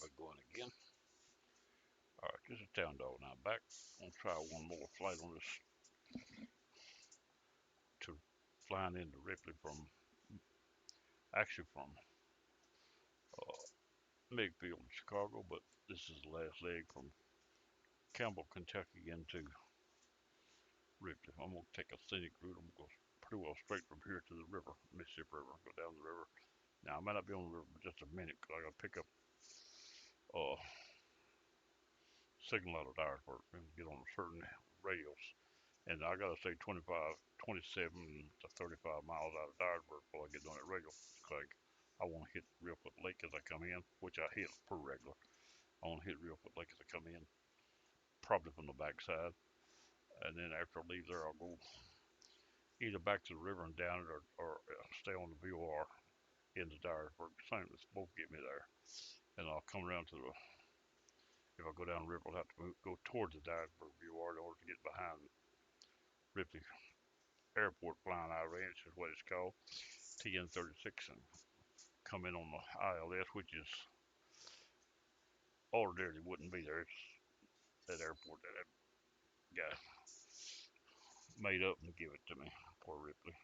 back going again. Alright, this is Town Dog now back. I'm gonna try one more flight on this to flying into Ripley from Midfield, Chicago, but this is the last leg from Campbell, Kentucky into Ripley. I'm gonna take a scenic route. I'm gonna go pretty well straight from here to the river, Mississippi River, go down the river. Now I might not be on the river for just a minute because I gotta pick up signal out of Dyersburg and get on certain radios. And I gotta stay 27 to 35 miles out of Dyersburg before I get on that radio. Like I want to hit Reelfoot Lake as I come in, which I hit per regular. I want to hit Reelfoot Lake as I come in, probably from the backside. And then after I leave there, I'll go either back to the river and down it, or stay on the VOR into Dyersburg. Same, it's both get me there. And I'll come around to the. If I go down the river, I'll have to go towards the Dyersburg VOR in order to get behind Ripley Airport flying out range is what it's called, TN36, and come in on the ILS, which is ordinarily wouldn't be there. It's that airport that guy made up and give it to me for Ripley.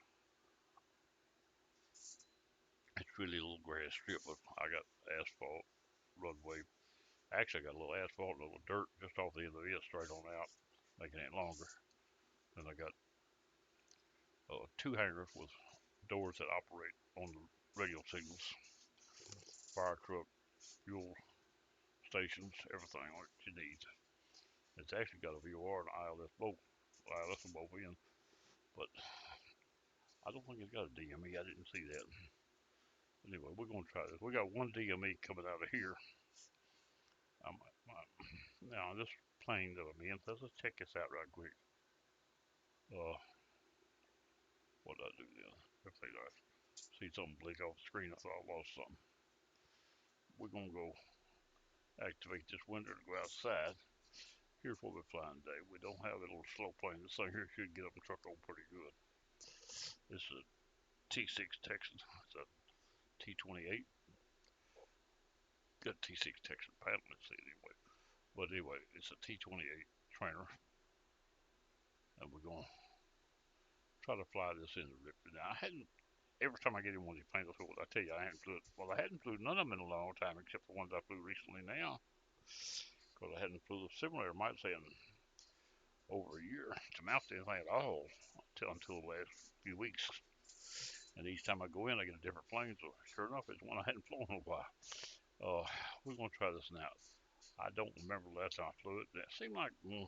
It's really a little grass strip, but I got asphalt runway. Actually, I got a little asphalt and a little dirt just off the end of it, straight on out, making it longer. Then I got two hangars with doors that operate on the radio signals, fire truck, fuel stations, everything like you need. It's actually got a VOR and ILS both. ILS on both ends, but I don't think it's got a DME. I didn't see that. Anyway, we're gonna try this. We got one DME coming out of here. Now this plane that I'm in. Let's just check this out right quick. What did I do then? Let's see, I see something blink off the screen. I thought I lost something. We're gonna go activate this window to go outside. Here's what we're flying today. We don't have a little slow plane. This thing here should get up and truck over pretty good. This is a T6 Texan. It's a T28. Got T6 Texan paddle. Let's see it anyway. But anyway, it's a T28 trainer. And we're going to try to fly this into Ripley. Now, I hadn't, every time I get in one of these planes, I tell you, I hadn't flew none of them in a long time except the ones I flew recently now. Because I hadn't flew a simulator, I might say, in over a year to mount anything at all until the last few weeks. And each time I go in, I get a different plane. So sure enough, it's one I hadn't flown in a while. We're going to try this now. I don't remember the last time I flew it. It seemed like maybe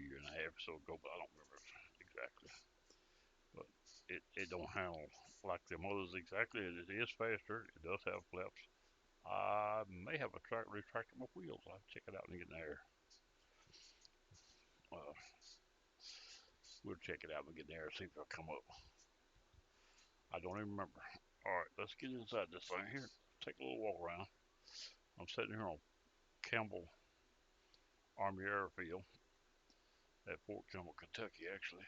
a year and a half or so ago, but I don't remember exactly. But it don't handle like them others exactly. It is faster. It does have flaps. I may have a retractable wheels. I'll check it out and get in the air. We'll check it out and get in there and see if it'll come up. I don't even remember. Alright, let's get inside this thing here. Take a little walk around. I'm sitting here on Canpbell Army Airfield at Fort Campbell, Kentucky, actually,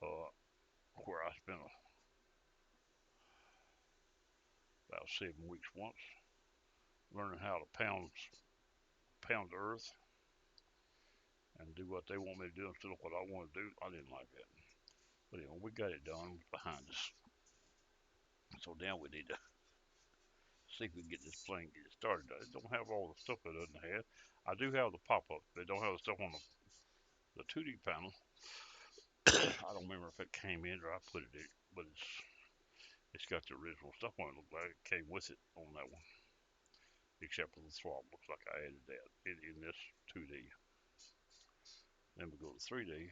where I spent about 7 weeks once learning how to pound the earth and do what they want me to do instead of what I want to do. I didn't like that. But anyway, we got it done behind us. So now we need to see if we can get this plane started. It don't have all the stuff it doesn't have. I do have the pop-up. They don't have the stuff on the 2D panel. I don't remember if it came in or I put it in, but it's got the original stuff on it. Look like it came with it on that one, except for the throttle. Looks like I added that in this 2D. Then we go to 3D.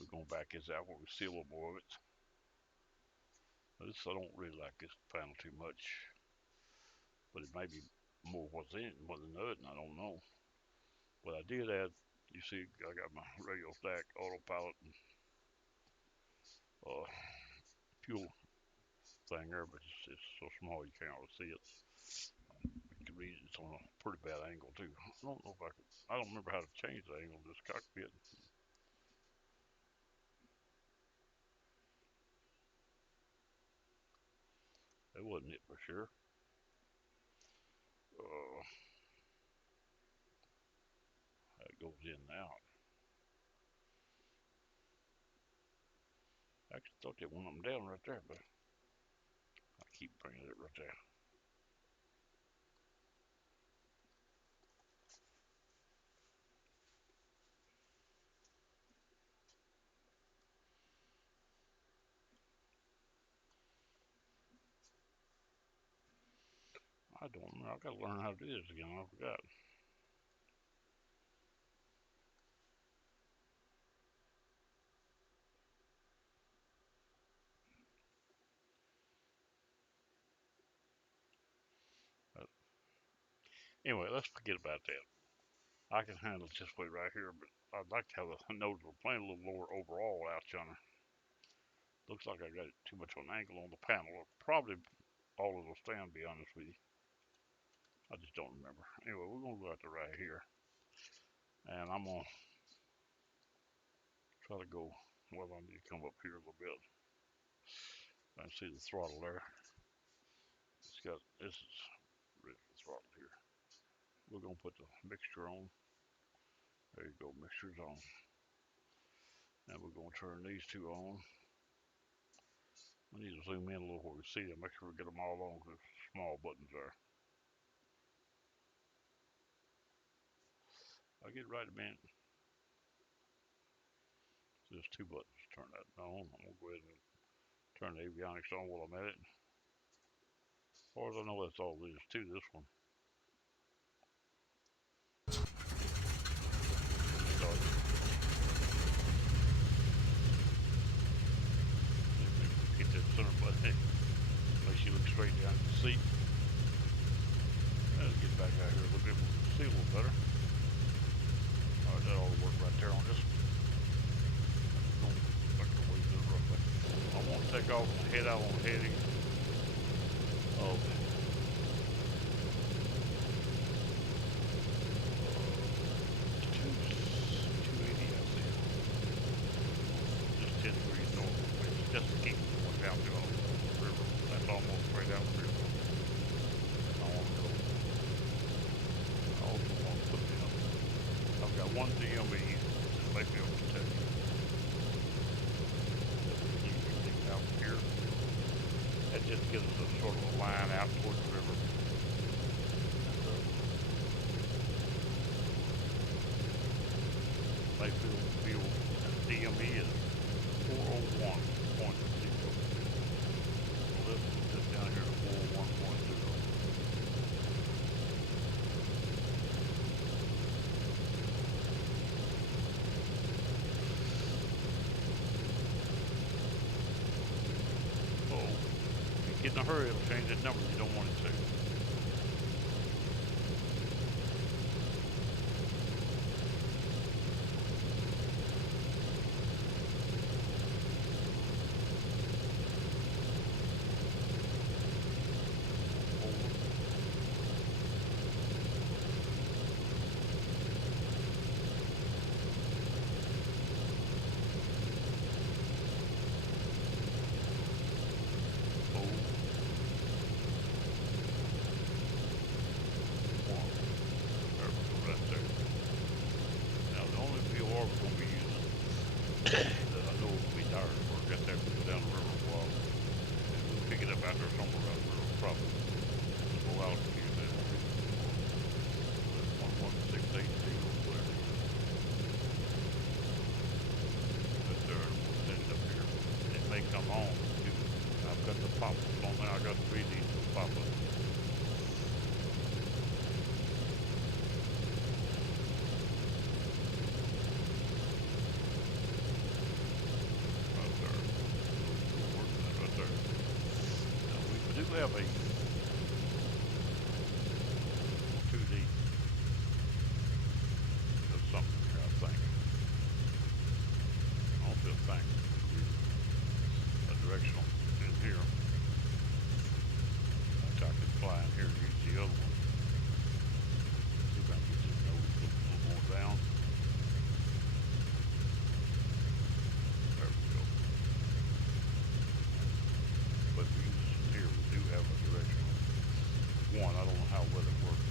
We're going to back this out where we see a little more of it. I don't really like this panel too much, but it may be more what's in it more than that, and I don't know. But I did add, you see, I got my radio stack, autopilot, and fuel thing there, but it's so small you can't really see it. You can read it's on a pretty bad angle too. I don't remember how to change the angle of this cockpit. That wasn't it for sure. That goes in and out. I actually thought they went them down right there, but I keep bringing it right there. I don't know. I gotta learn how to do this again. I forgot. But anyway, let's forget about that. I can handle it this way right here, but I'd like to have a noticeable plane a little lower overall out yonder. Looks like I got too much of an angle on the panel. Probably all it'll stand, to be honest with you. I just don't remember. Anyway, we're gonna go out to right here, and I'm gonna try to go. Well, I need to come up here a little bit. I see the throttle there. It's got this is Ripley throttle here. We're gonna put the mixture on. There you go, mixture's on. And we're gonna turn these two on. I need to zoom in a little where we see them. Make sure we get them all on because there's small buttons there. I'll get right a minute. So there's two buttons to turn that on. I'm gonna go ahead and turn the avionics on while I'm at it. As far as I know, that's all there is to this one. Start. Hit that center button. Makes you look straight down at the seat. Let's get back out here a little bit. We'll see a little better. Alright, that ought to work right there on this one. Going back away to the roughly. I want to take off and head out on heading of 280, I see. Just 10 degrees north of west, just to keep going down to the river. That's almost straight out the river. And I want to go. I also want to put in. I've got one DMB, which is Mayfield, Kentucky. That we can use anything out here. That just gives us a sort of a line out towards the river. And Mayfield Field DME is 401.0. So let's put this down here to 401.0. So if you get in a hurry, it'll change that number. You don't want it to. Come on. I've got the pop-ups on there. I got to read these pop-ups. Right there. We'll work that right there. Now we do have a 2D. There's something here, I think. I don't feel think. Directional in here. I could fly in here and use the other one. See if I can get this nose a little more down. There we go. But we use this in here. We do have a directional one. I don't know how well it works.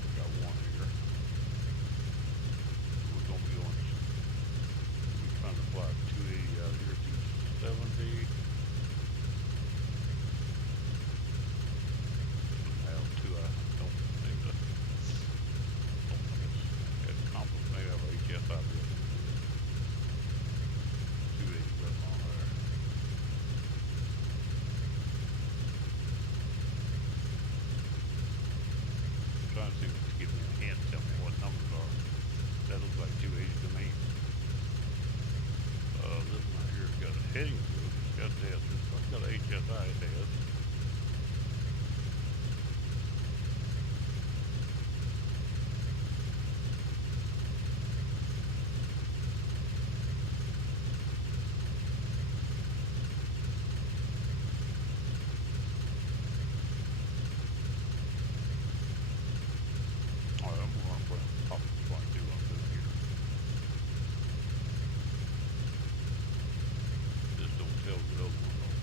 heading good. It's got that. It's probably got a HSI. It has. All right, I'm gonna run for pop up so I can see what I'm doing here. This don't tell the other one though.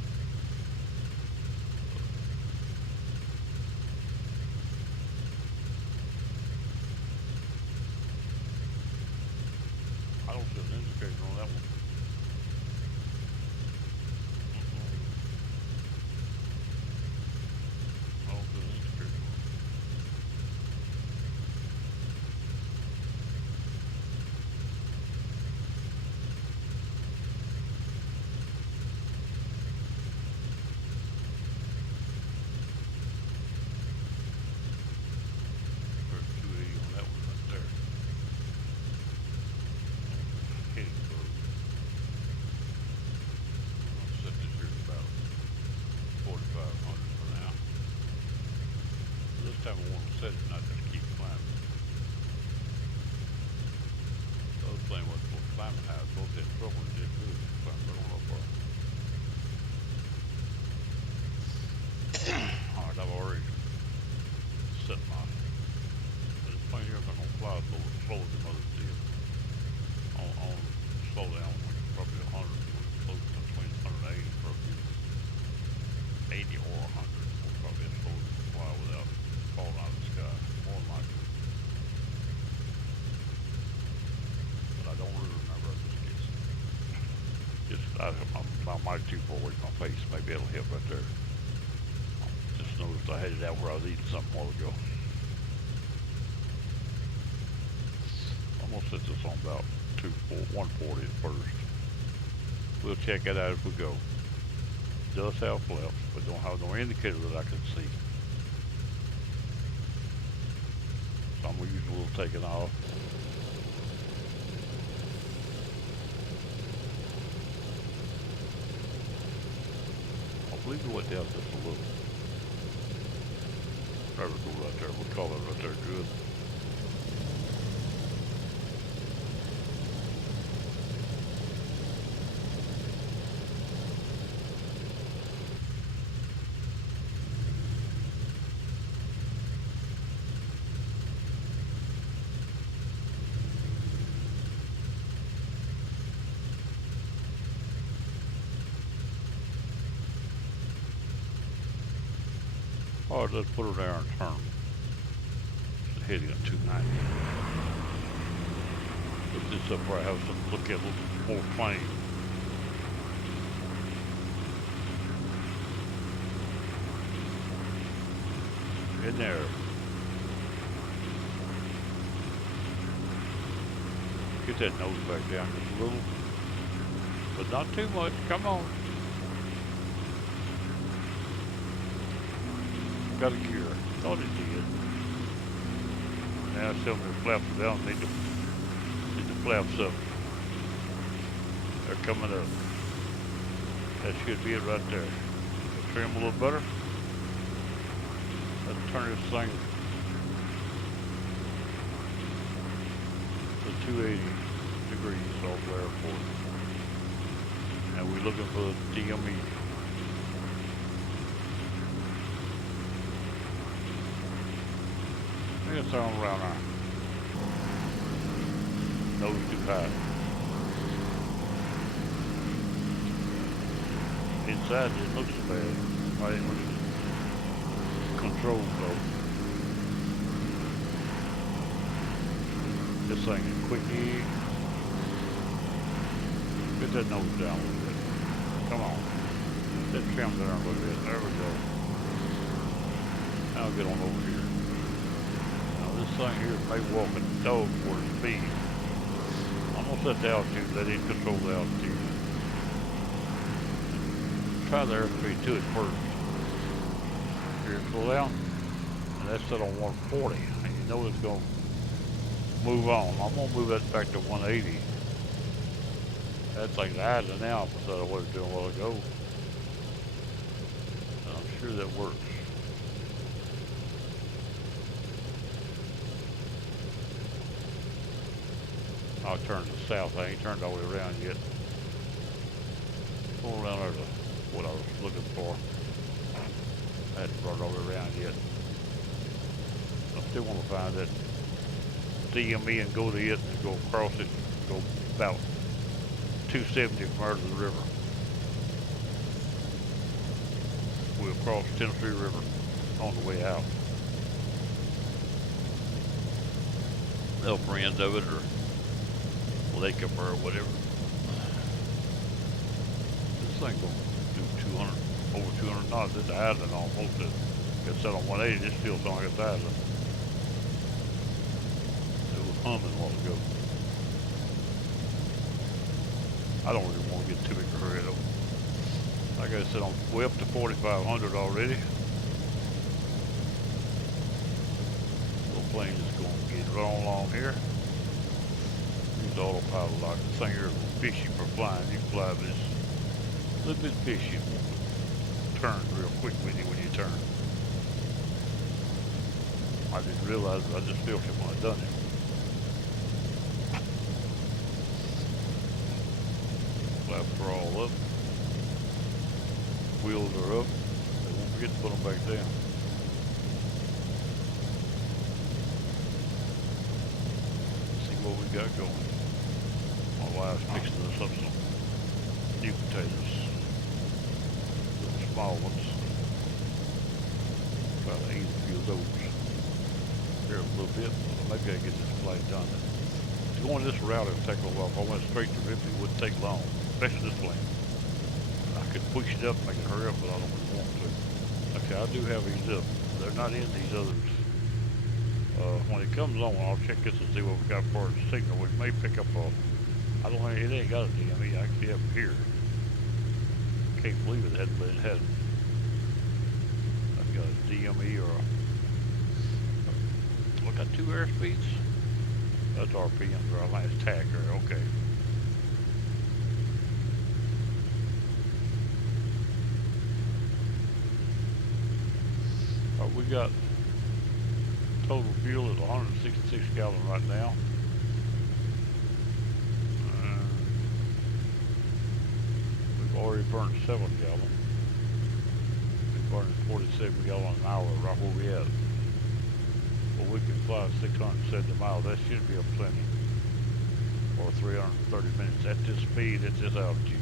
I don't see an indicator on that one. Mm-mm. I don't see an indicator on it. There's 280 on that one right there. On the heading probe. I'll set this here at about 4,500 for now. This time I want to set it, not just keep climbing. The other plane wasn't supposed to climb it high. I was supposed to have trouble and did good. Just climbed right on up there. Alright, I've already set this plane here is not going to fly as low as slow as the others did. On slow down, when probably 100, when it's close to 20, 180, probably 80 or 100. Will probably as slow as it'll fly without falling out of the sky, more than likely. But I don't really remember. I'm just guessing. My mic too far away from my face. Maybe it'll help right there. Just noticed I had it out where I was eating something a while ago. I'm gonna set this on about 140 at first. We'll check it out as we go. It does have flaps, but don't have no indicator that I can see. So I'm gonna use a little taking off. I believe it went down just a little. There we go right there. We'll call it right there good. All right, let's put her there and turn. It's heading at 290. Put this up where I have some look at a little more plain. In there. Get that nose back down just a little. But not too much. Come on. Got a cure. Thought it did. Now some of the flaps down. Need the flaps up. They're coming up. That should be it right there. Trim a little better. Let's turn this thing to 280 degrees off the airport. And we're looking for the DME. It's on around there. Nose too high. Inside it looks bad. I didn't look at the controls though. This thing is quickie. Get that nose down a little bit. Come on. Get that trim down a little bit. There we go. Now get on over here. This thing here may walk a dog for the speed. I'm gonna set the altitude, let it control the altitude. Try the airspeed to it first. Here, slow down. And that's set on 140. And you know it's gonna move on. I'm gonna move that back to 180. That's like the idler now instead of what it was doing a while ago. And I'm sure that works. I'll turn to the south. I ain't turned all the way around yet. Going around there to what I was looking for. I hadn't brought it all the way around yet. I still want to find that DME and go to it and go across it, go about 270 from there to the river. We'll cross the Tennessee River on the way out. The upper end of it, or lake up there, or whatever. This thing gonna do 200, over 200 knots. It's idling almost. It's set on 180. It still sounds like it's idling. It was humming a while ago. I don't really want to get too big a hurry though. Like I said, we're up to 4,500 already. Little plane is going to get right on along here. Use autopilot lock. This thing here is fishy for flying. You can fly this a little bit fishy. Turn real quick with you when you turn. I didn't realize it. I just felt it when I done it. Flaps are all up. Wheels are up. They won't forget to put them back down. Let's see what we got going. My wife's mixing us up some new potatoes. Little small ones. Try to eat a few of those here a little bit. Maybe I get this flight done. Going this route, it'll take a while. If I went straight to Ripley, it wouldn't take long, especially this plane. I could push it up, make it hurry up, but I don't really want to. Like I said, I do have these up. They're not in these others. When it comes on, I'll check this and see what we got for a signal. We may pick up a, I don't think it ain't got a DME. I actually have it here. Can't believe it hadn't, but it hadn't. I've got a DME or a, look, I got 2 airspeeds. That's RPMs, or I think it's TAC, or okay. We got total fuel is 166 gallons right now. We've already burned 7 gallons. We've burned 47 gallons an hour right where we at. Well, we can fly 670 miles. That should be a plenty. Or 330 minutes at this speed, at this altitude.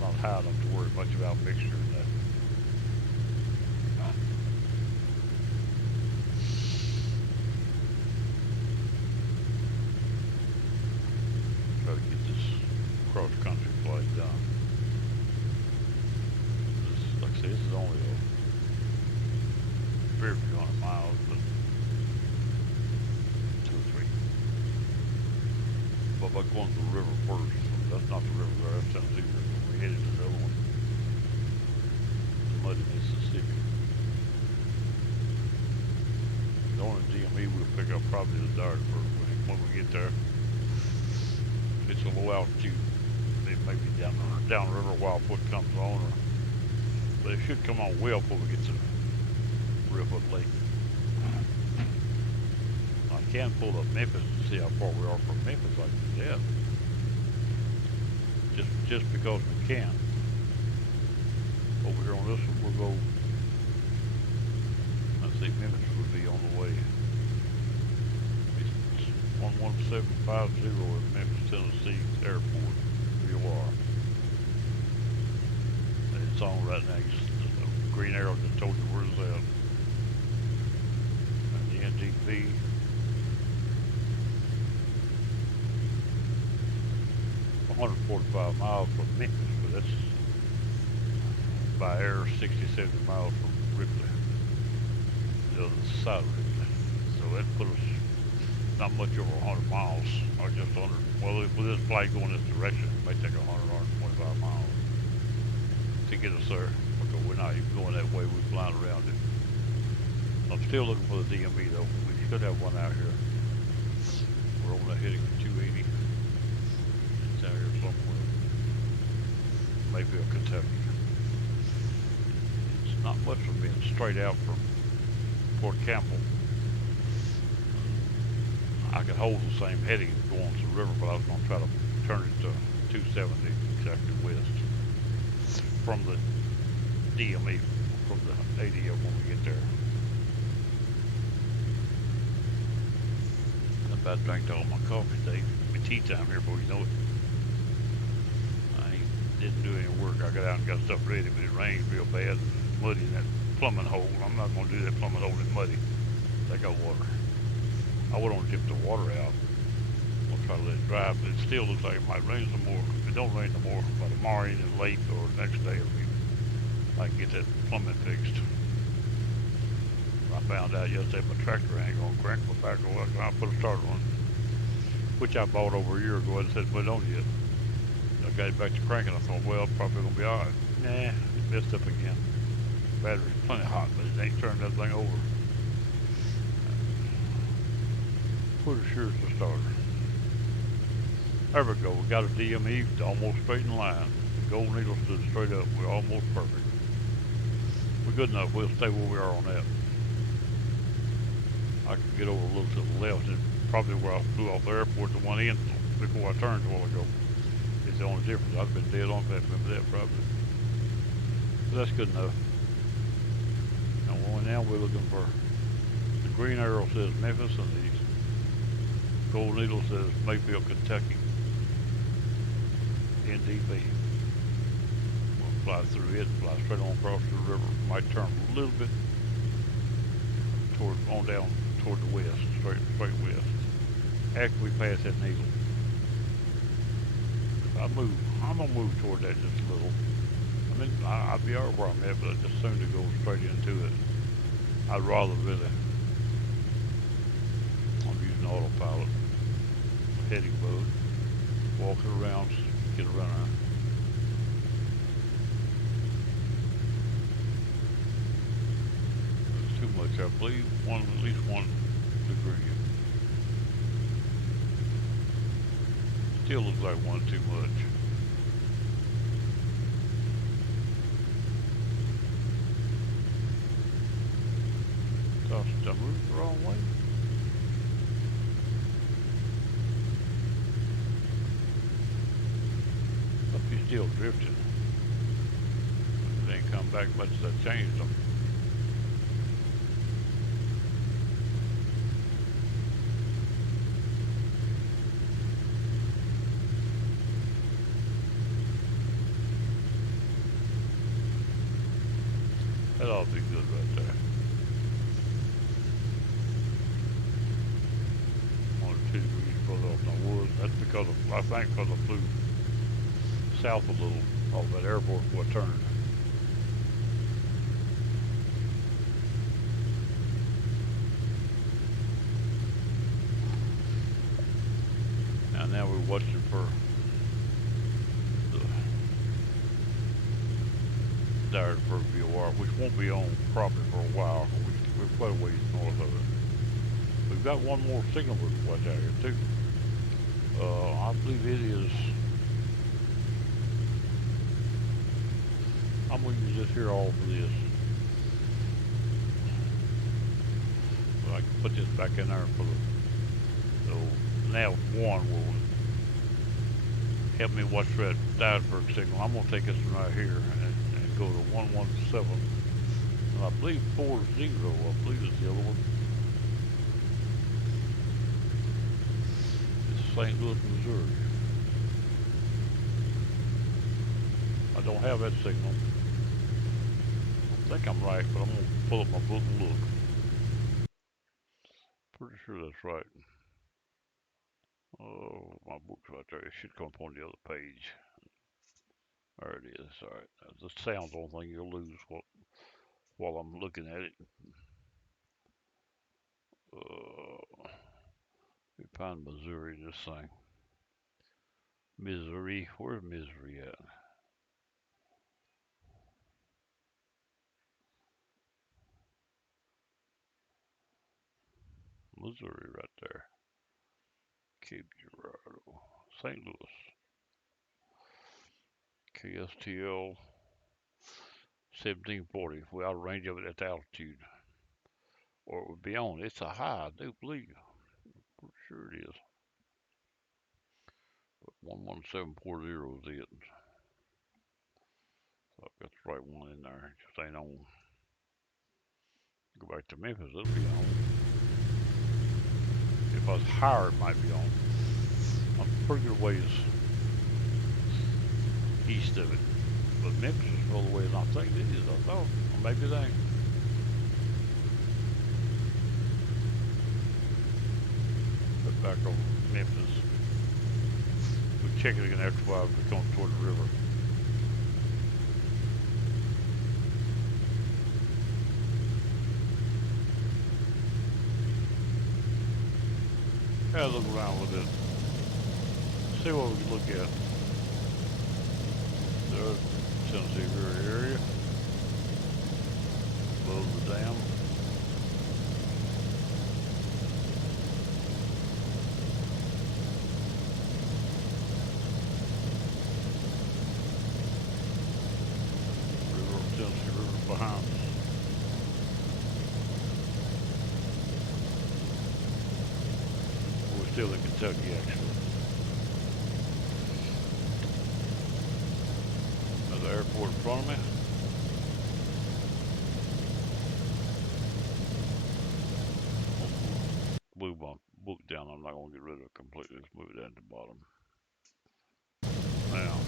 Not high enough to worry much about mixture and that. Try to get this cross-country flight done. Like I say, this is only a very few hundred miles, but 2 or 3. But by going to the river first, that's not the river there, that's Tennessee River. We headed to the other one, the muddy Mississippi. The only DME we'll pick up probably the Dart first when we get there. If it's a low altitude, it may be down the river while foot comes on, or but it should come on well before we get to River Lake. I can pull up Memphis to see how far we are from Memphis, like that. Just because we can. Over here on this one, we'll go. Let's see, Memphis would be on the way. It's 11750 at Memphis, Tennessee Airport. Where you are. It's on right now. The green arrow that told you where it's at. And the NGP. $145 miles from Memphis, but that's by air 60, 70 miles from Ripley, the other side of Ripley. So that put us not much over 100 miles, or just under. Well, with this flight going this direction, it may take 100, 125 miles to get us there, because we're not even going that way, we're flying around it. I'm still looking for the DME though. We should have one out here. we're on that heading at 280. It's out here somewhere. Maybe Kentucky. It's not much from being straight out from Port Campbell. I could hold the same heading going to the river, but I was going to try to turn it to 270 exactly west from the DME, from the ADF when we get there. I about drank all my coffee today. It'll be tea time here before you know it. Didn't do any work. I got out and got stuff ready, but it rained real bad and muddy in that plumbing hole. I'm not going to do that plumbing hole in muddy. They got water. I wouldn't want to dip the water out. I'll try to let it dry, but it still looks like it might rain some more. If it don't rain no more, by tomorrow evening late or next day, I can get that plumbing fixed. I found out yesterday my tractor ain't going to crank my back or I put a starter on, which I bought over a year ago and said put it on yet. I got it back to cranking. I thought, well, probably gonna be all right. Nah, it messed up again. Battery's plenty hot, but it ain't turning that thing over. Pretty sure it's a starter. There we go. We got a DME almost straight in line. The gold needle stood straight up. We're almost perfect. We're good enough. We'll stay where we are on that. I could get over a little to the left, and probably where I flew off the airport to one end before I turned a while ago. It's the only difference. I've been dead on that. Remember that probably. But that's good enough. And now we're looking for the green arrow says Memphis and the gold needle says Mayfield, Kentucky. NDB. We'll fly through it, fly straight on across the river. Might turn a little bit on down toward the west, straight west. After we pass that needle. I'm gonna move toward that just a little. I mean, I'll be alright where I'm at, but I just soon to go straight into it. I'd rather really. I'm using autopilot, heading mode, walking around, get around there. It's too much, I believe. At least 1 degree. Still looks like 1 too much. Did I move the wrong way? Hope you're still drifting. It ain't come back much as I changed them. That ought to be good right there. 1 or 2 degrees further off than I was. That's because I think because I flew south a little off that airport before I turned. And now we're watching for the Dyersburg VOR, which won't be on property for a while. We're quite a ways north of it. We've got one more signal we can watch out here too. I believe it is. I'm going to use this here all for this. But I can put this back in there for the nav 1 will help me watch that Dyersburg signal. I'm going to take this one right here and go to 117. And I believe 40, I believe is the other one. It's St. Louis, Missouri. I don't have that signal. I think I'm right, but I'm going to pull up my book and look. Pretty sure that's right. Oh, my book's right there. It should come up on the other page. There it is. All right. The sound's the only thing you'll lose while I'm looking at it. We find Missouri, this thing. Missouri. Where's Missouri at? Missouri right there. Cape Girardeau, St. Louis, KSTL 1740. We're out of range of it at the altitude, or it would be on. It's a high, I do believe. I'm sure it is. But 11740 is it. So I've got the right one in there. Just ain't on. Go back to Memphis, it'll be on. If I was higher, it might be on. I'm pretty good ways east of it. But Memphis is all the way as I think it is, I thought. Or maybe they ain't. Put back on Memphis. We'll check it again after a while if we come toward the river. Yeah, look around a little bit. See what we can look at. There's Tennessee River area. Above the dam. Tennessee River behind us. We're still in Kentucky, actually. Another airport in front of me. Move my book down. I'm not going to get rid of it completely. Let's move it down to the bottom. Now.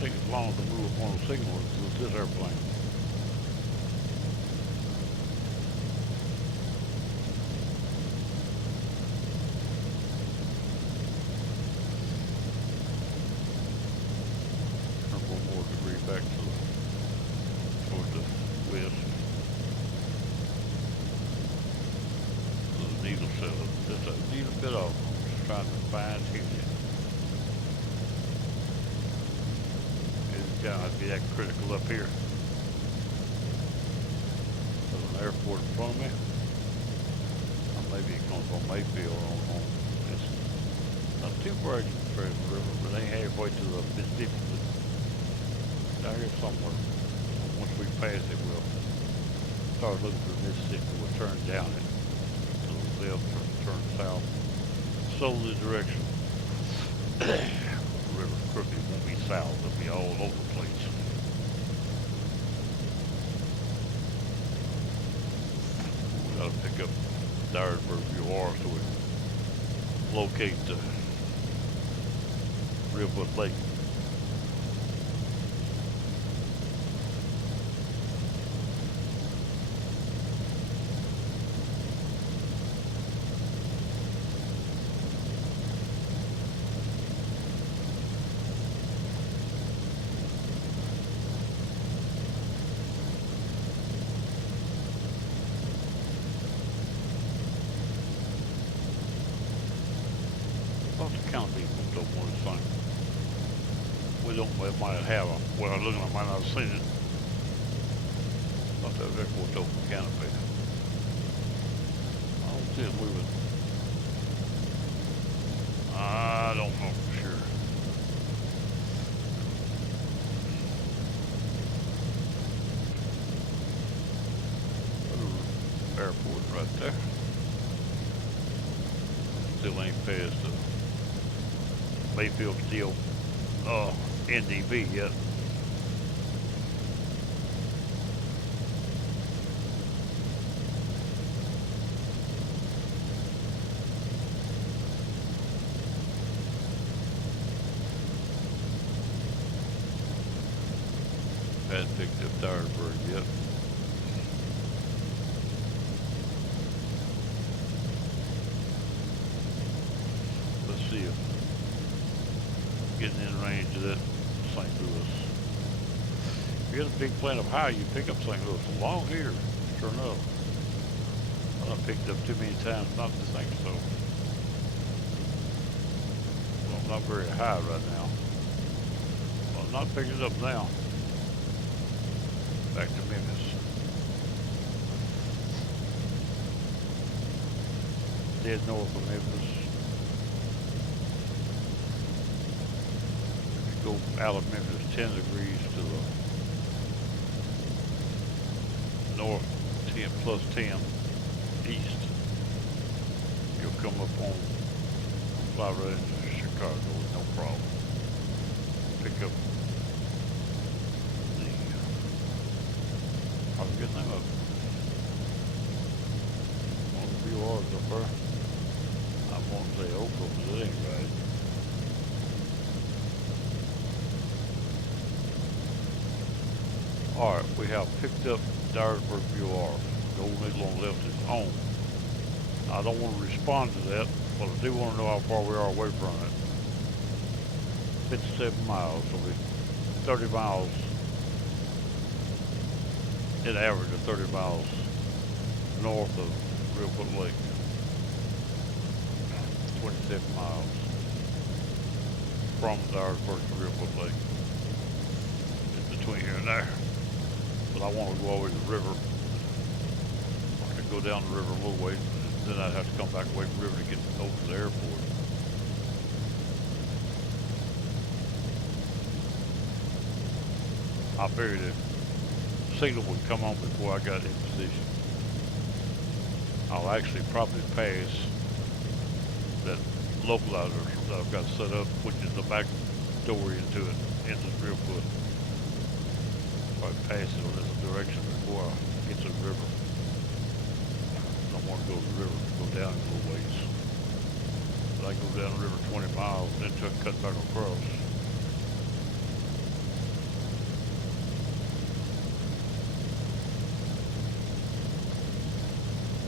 Take as long to move upon the signal as this airplane. Turn 1 more degree back toward the west. The needle setup. Just a needle bit off. I'm just trying to fine tune it. I'd be that critical up here. There's an airport in front of me. Or maybe it comes from Mayfield on. It's not too far from the river, but they ain't halfway to the Mississippi. Down here somewhere. So once we pass it, we'll start looking for Mississippi. We'll turn down it to the left or turn south. Southerly direction. River crooked, it won't be south, it'll be all over the place. We gotta pick up Dyersburg VOR so we can locate the Reelfoot Lake. It might have a, well, looking, I might not have seen it. Thought that was airport open Canpbell. I don't see it moving. I don't know for sure. Airport right there. Still ain't past the Mayfield Steel NDB yet. Hadn't picked up Dyersburg yet. Let's see if getting in range of that St. Louis. If you get a big plane up high, you pick up St. Louis. Along here, sure enough. I've picked up too many times not to think so. Well, I'm not very high right now. not picking it up now. Back to Memphis. Dead north of Memphis. If you go out of Memphis 10 degrees to the north 10 plus 10 east, you'll come up on fly right into Chicago with no problem. Pick up the, I forget the name of it. One of the VORs up there. I want to say Oakland, but it ain't right. Alright, we have picked up Dyersburg VOR. Gold Eagle on the left is on. I don't want to respond to that, but I do want to know how far we are away from it. 57 miles, so we 30 miles, an average of 30 miles north of Ripley Lake. 27 miles from Dyersburg to Ripley Lake. It's between here and there. But I want to go over the river. I could go down the river a little way, then I'd have to come back away from the river to get over to the airport. I figured the signal would come on before I got in position. I'll actually probably pass that localizer that I've got set up, which is the back door into it, into the real foot. Probably pass it in this direction before I get to the river. I don't want to go to the river, go down a little ways. But I go down the river 20 miles and then cut back across.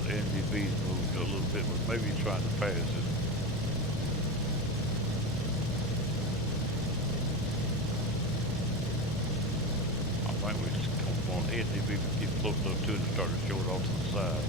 The NDB's moved a little bit, but maybe he's trying to pass it. I think we just come on NDB, get close enough to it and start to show it off to the side.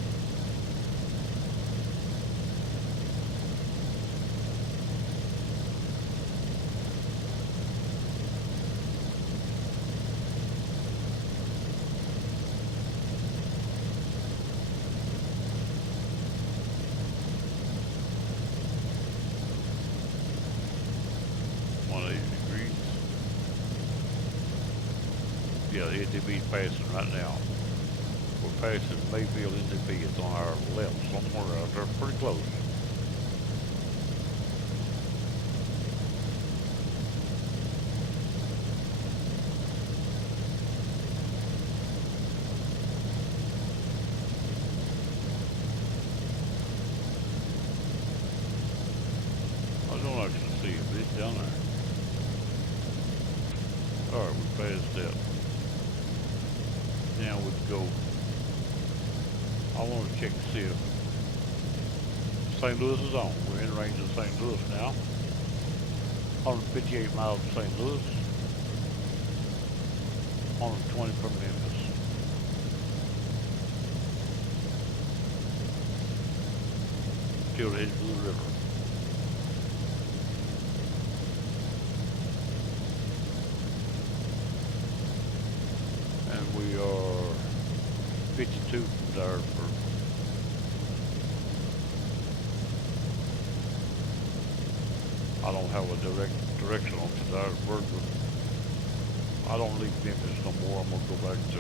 Yeah, the NDB's passing right now. We're passing Mayfield NDB. It's on our left, somewhere out there, pretty close. I don't actually see it, but it's down there. Alright, we passed that. Now we'd go, I want to check and see if St. Louis is on. We're in range of St. Louis now. 158 miles to St. Louis. 120 from Memphis. Still headed to the river. We are 52 from Dyersburg. I don't have a direct direction on to Dyersburg, but I don't leave Memphis no more. I'm gonna go back to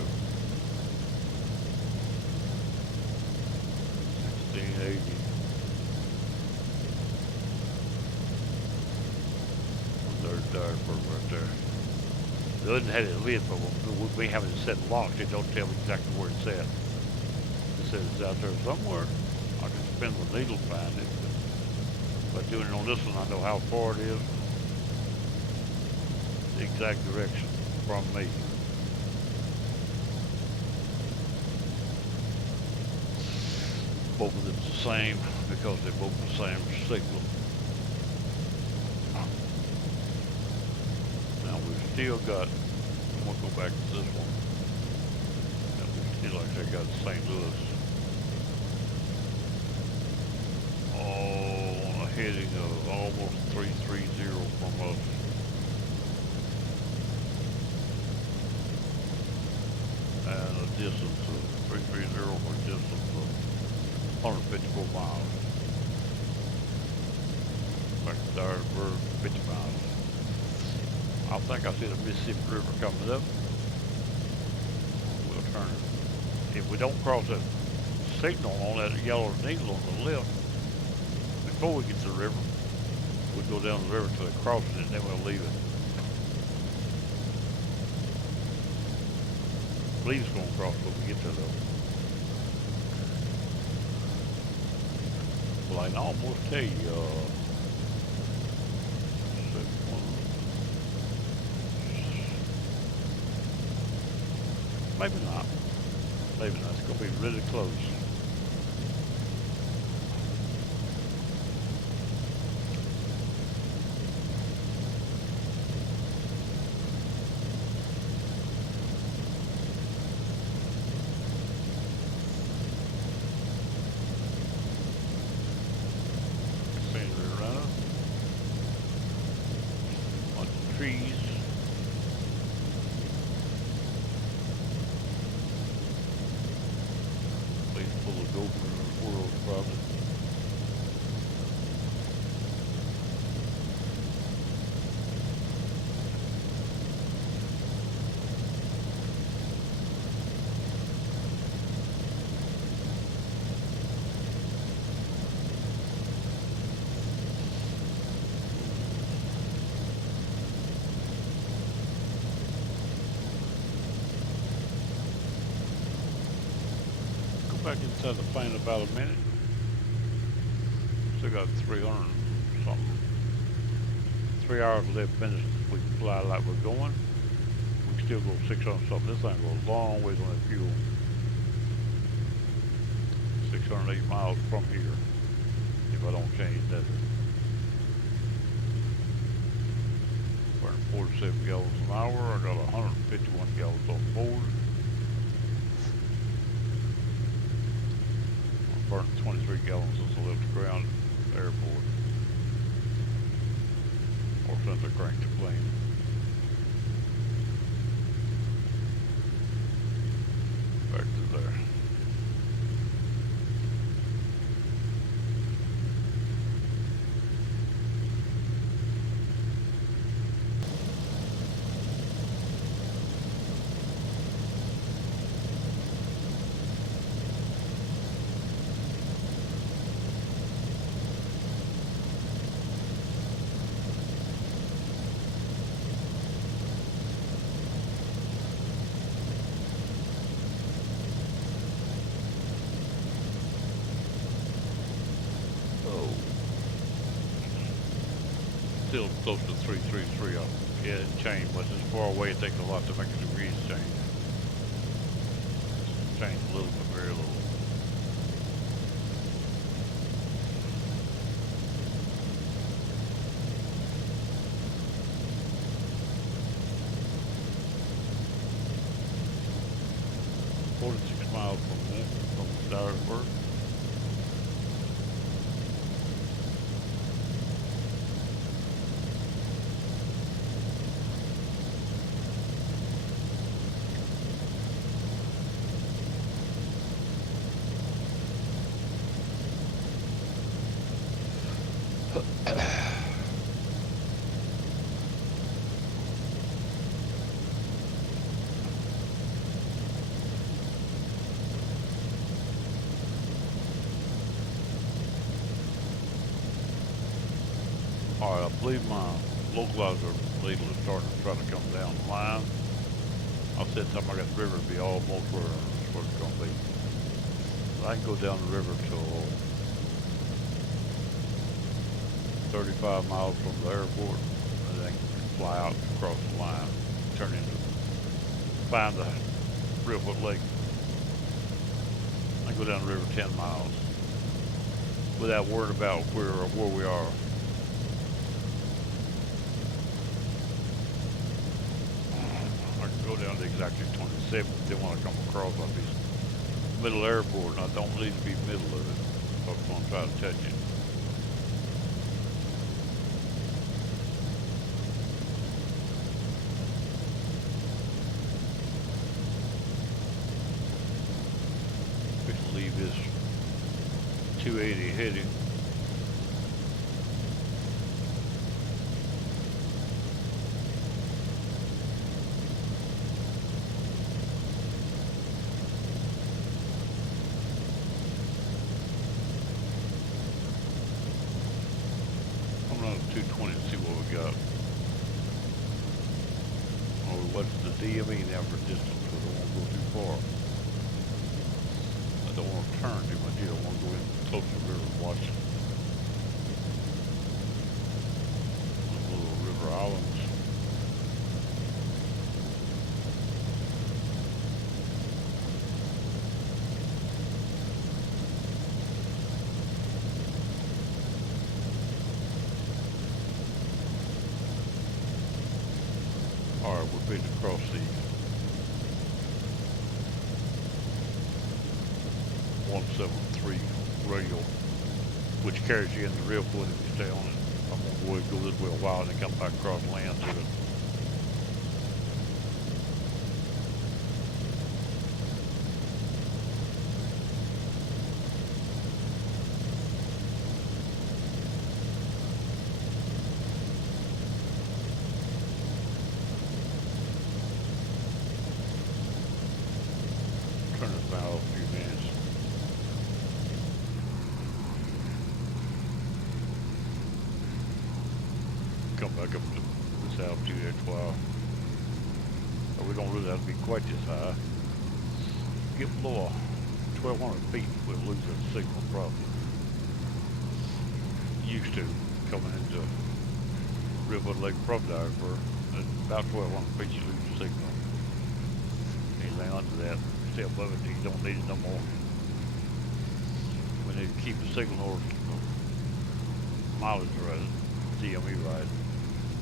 1680. There's Dyersburg right there. It doesn't have it lit, but we have it set locked. It don't tell me exactly where it's at. It says it's out there somewhere. I can spin the needle to find it, but by doing it on this one, I know how far it is, the exact direction from me. Both of them the same because they're both the same signal. Still got, I'm gonna go back to this one. And we still actually got St. Louis. Oh, on a heading of almost 330 from us. I think I see the Mississippi River coming up. We'll turn. If we don't cross that signal on that yellow needle on the left, before we get to the river, we go down the river till it crosses it, and then we'll leave it. I believe it's going to cross when we get there, though. Well, I can almost tell you, maybe not. Maybe not. It's going to be really close. Trees. Place full of gophers and squirrels, probably. Back inside the plane about a minute. Still got 300 something. 3 hours left minutes. We can fly like we're going. We can still go 600 something. This thing goes a long ways on that fuel. 608 miles from here. If I don't change that. Burning 47 gallons an hour. I got 151 gallons on board. Burning 23 gallons since I left the ground at the airport. Or since I cranked the plane. Back to there. Still close to 333 up. Yeah, it changed, but it's far away. It takes a lot to make a degrees change. It's changed a little, but very little. $46 miles from there, from Dyersburg. Alright, I believe my localizer needle is starting to try to come down the line. I said time I got the river to be almost where it's going to be. I can go down the river till 35 miles from the airport, and then fly out across the line, find the Reelfoot Lake. I can go down the river 10 miles without worrying about where we are. I can go down to exactly 27 if they want to come across. I'll be middle airport, and I don't need to be middle of it. I'm going to try to touch it. We can leave this 280 heading. What's the DME now for distance? We don't want to go too far. I don't want to turn too much either. I want to go in close to the river and watch the little river islands. Alright, we're fitting to cross the 173 radial, which carries you in the real foot if you stay on it. I'm going to go ahead and go this way a while and then come back across land to it. Turn this now off a few minutes. Come back up to this altitude after a while. But we don't really have to be quite this high. Get below 1,200 feet, we'll lose that signal probably. Used to coming into Ripley Lake from there for about 1,200 feet you lose the signal. Anything under that, stay above it, you don't need it no more. We need to keep the signal or mileage right, DME right.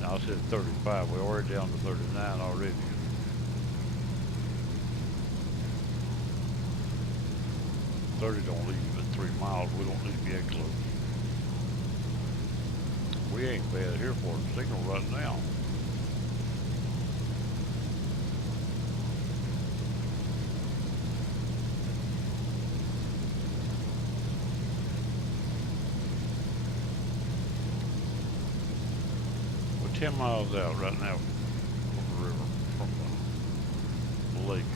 Now I said 35, we're already down to 39 already. Don't leave you at 3 miles, we don't need to be that close. We ain't bad here for the signal right now. We're 10 miles out right now from the river, from the lake.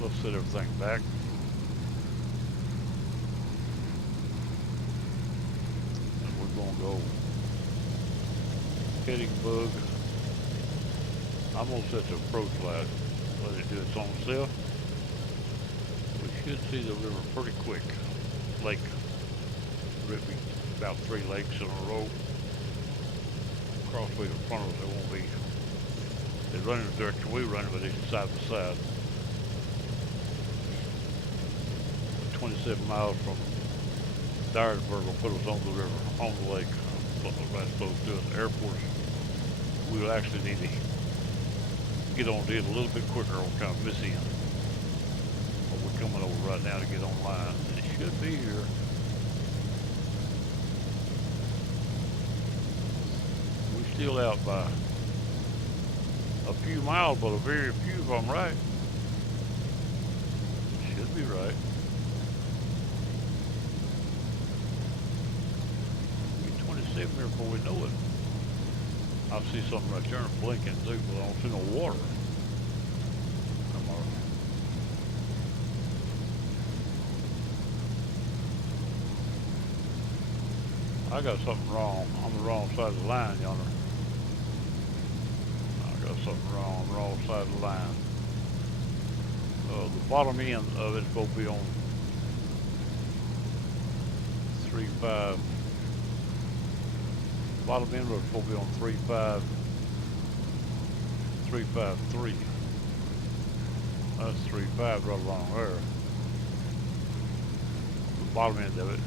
Let's set everything back. And we're going to go heading bug. I'm going to set the approach light, let it do its own self. We should see the river pretty quick. Lake Ripley, about 3 lakes in a row. Crossway in front of us, they won't be. They run in the direction we run, but they're side by side. 27 miles from Dyersburg will put us on the river, on the lake, right close to us. Airport, we'll actually need to get on it a little bit quicker or kind of miss in. But we're coming over right now to get online. It should be here. We're still out by a few miles, but a very few if I'm right. Should be right. 27 here before we know it. I see something right there blinking too, but I don't see no water. Come on. I got something wrong. I'm the wrong side of the line yonder. I got something wrong on the wrong side of the line. The bottom end of it's supposed to be on 3.5. Bottom end was supposed to be on 3.53. That's 3.5 right along there. The bottom end of it.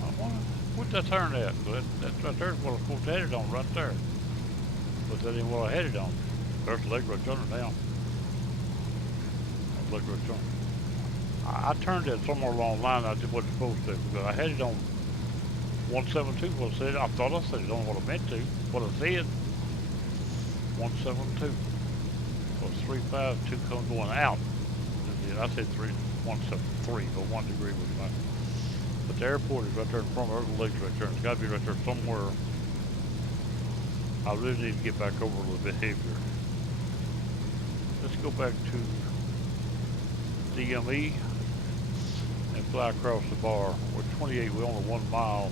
I wonder what that turned at. That's right there is what I was supposed to head it on right there. But that ain't what I headed on. There's the lake right yonder now. Lake right yonder. I turned it somewhere along the line I did what it's supposed to because I had it on 172 what I said. I thought I said it on what I meant to. What I said. 172. So 352 comes going out. I said 173, but 1 degree was fine. But the airport is right there in front of the lakes right there. It's got to be right there somewhere. I really need to get back over a little bit heavier. Let's go back to DME. And fly across the bar. We're 28, we're only 1 mile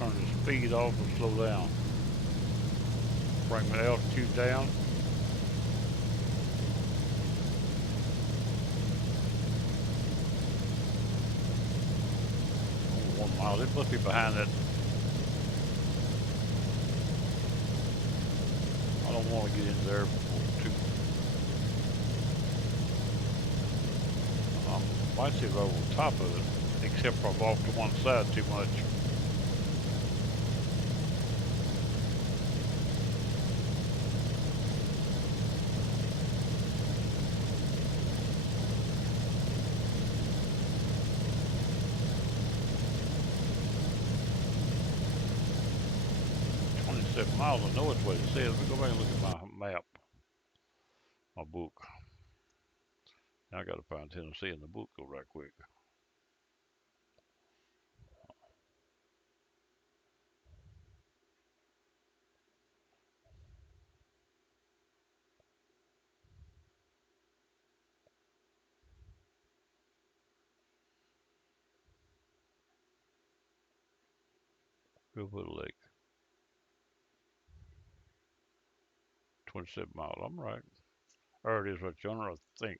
Turn the speed off and slow down. Bring the altitude down. Oh, 1 mile. It must be behind that. I don't want to get in there too. Might see right over top of it, except for I'm off to one side too much. Miles, I know which way it says. Let me go back and look at my map, my book. Now I gotta find Tennessee in the book, go right quick. Ripley Lake. 27 miles, I'm right. There it is right yonder, I think.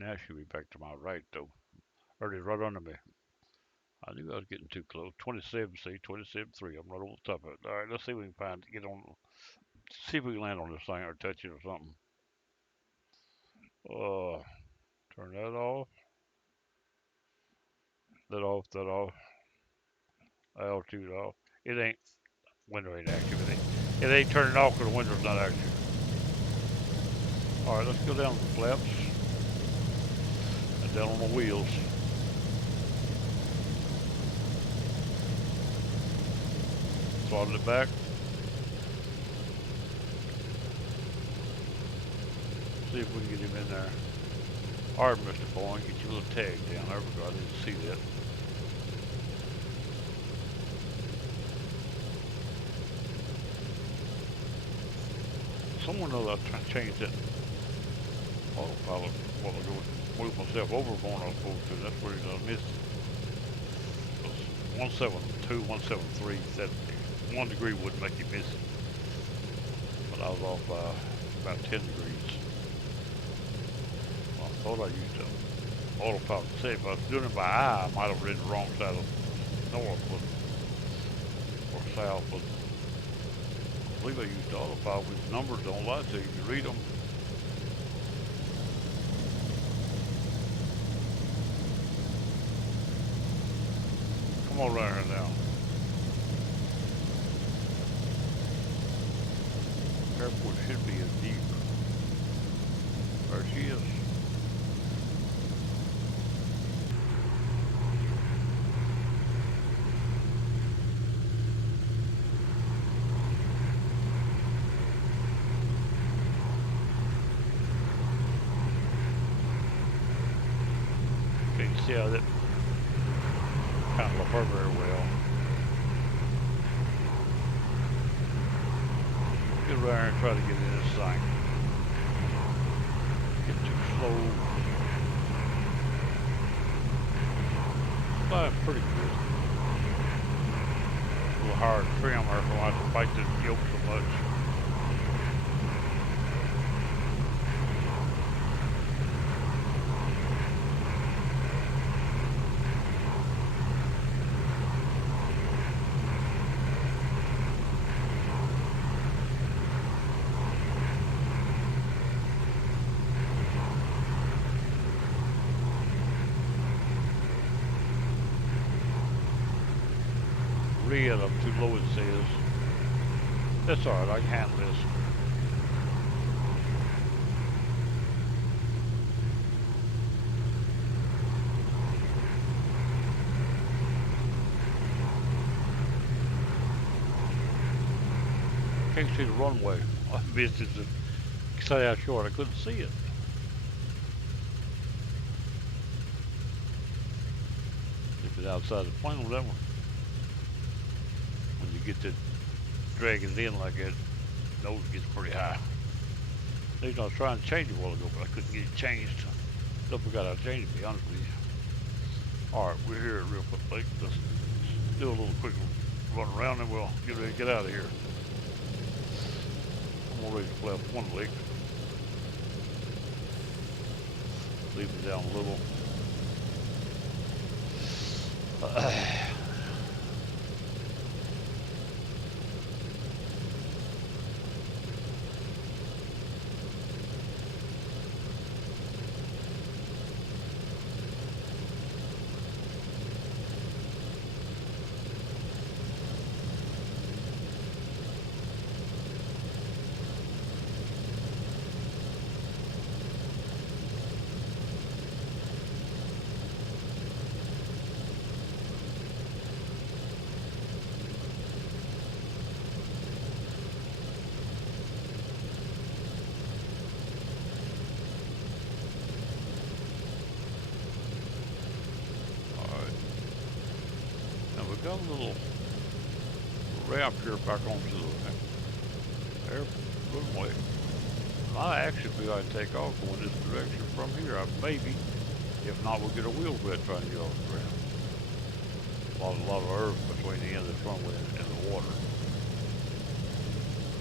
Now I should be back to my right though. There it is right under me. I knew I was getting too close. 27, see, 27.3. I'm right over the top of it. All right, let's see if we can find, get on, see if we can land on this thing or touch it or something. Turn that off. That off, that off. Altitude off. It ain't, window ain't active. It ain't turning off because the window's not active. All right, let's go down to the flaps and down on the wheels. Throttle it back. See if we can get him in there. All right, Mr. Boeing, get your little tag down. There we go. I didn't see that. Someone knows I try to change that autopilot while I go move myself over when I was supposed to. That's where I missed it. 172, 173, that 1 degree wouldn't make you miss it. But I was off by about 10 degrees. I thought I used an autopilot. Say if I was doing it by eye, I might have read the wrong side of north or south, but I believe I used the autopilot with numbers don't lie to you. You read them. Come on right here now. Airport should be as deep. There she is. Can you see how that kind of look her very well? Get around here and try to get in this thing. Get too slow. Flying pretty good. A little hard trim there for I have to fight the yoke so much. Red up too low, it says. That's alright, I can handle this. Can't see the runway. I missed it. Say how short, I couldn't see it. If it's outside the plane on that one. When you get to dragging it in like that, nose gets pretty high. I was trying to change it a while ago, but I couldn't get it changed. I forgot how to change it, to be honest with you. Alright, we're here at Real Foot Lake. Let's do a little quick run around and we'll get ready to get out of here. I'm already flap one leg. Leave it down a little. Got a little ramp here back onto the air runway. I actually be able to take off going this direction from here. Maybe. If not, we'll get a wheel wet trying to get off the ground. A lot of earth between the end of the runway and the water.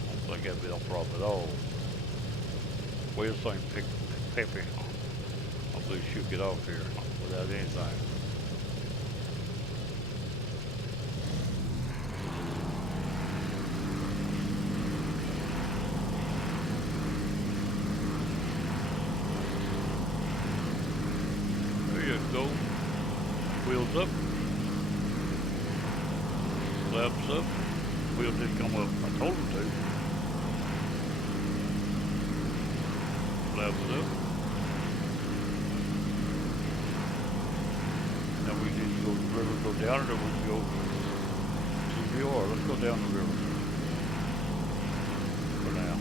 I don't think that'd be no problem at all. Wheel thing peppy. I believe she'll get off here without anything. Go, wheels up, flaps up, wheels didn't come up, I told them to, flaps up, now we need to go to the river, go down it, or we can go to the OR. Let's go down the river for now.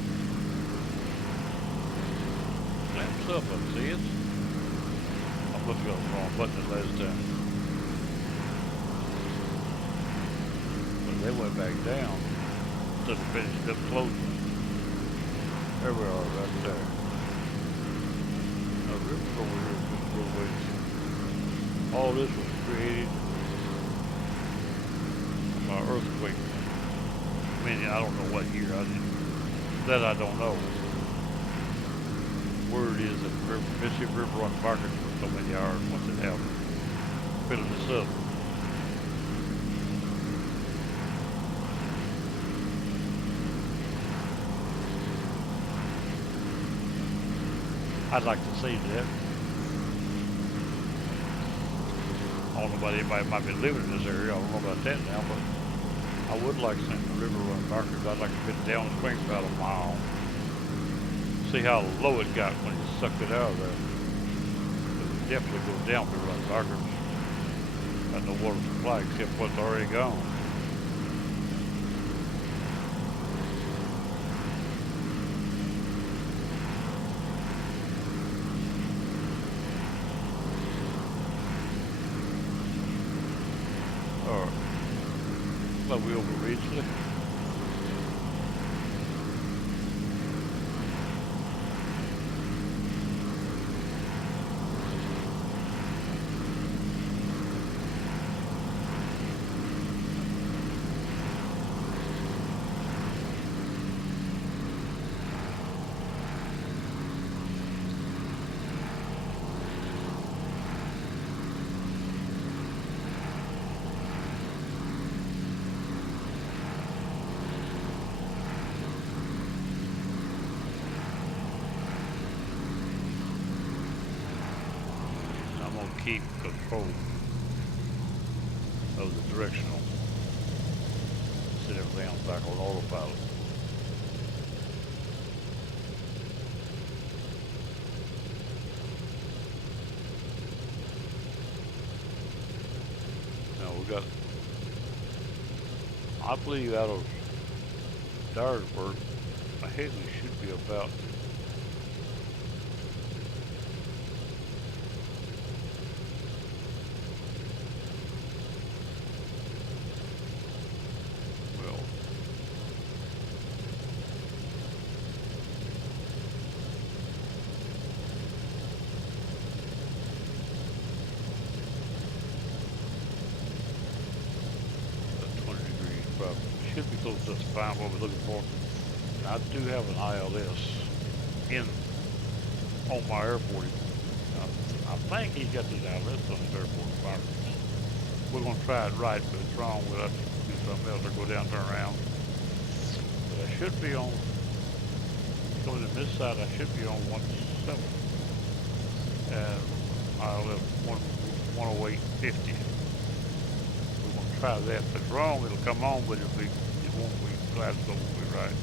Flaps up, I see it. I must have got the wrong button the last time. But they went back down until they finished up closing. There we are, right there. Now, the river's over here just a little ways. All this was created by earthquake. I mean, I don't know what year. That I don't know. Word is that the Mississippi River runs backwards for so many hours once it happened, filling this up. I'd like to see that. I don't know about anybody might be living in this area. I don't know about that now, but I would like to see the river run backwards. I'd like to fit down the swing about a mile. See how low it got when you sucked it out of there. It definitely goes down if it runs backwards. Got no water supply except what's already gone. Alright. But we overreached it. Keep control of the directional. Set everything back on autopilot. Now we got, I believe out of Dyersburg, ahead we should be about helps us find what we're looking for. And I do have an ILS in on my airport. I think he's got these ILS on his airport fires. We're going to try it right, but it's wrong. We'll have to do something else or go down, turn around. But I should be on, going to this side, I should be on 17. And ILS 108.50. We're going to try that. If it's wrong, it'll come on, but it won't be, Gladstone won't be right.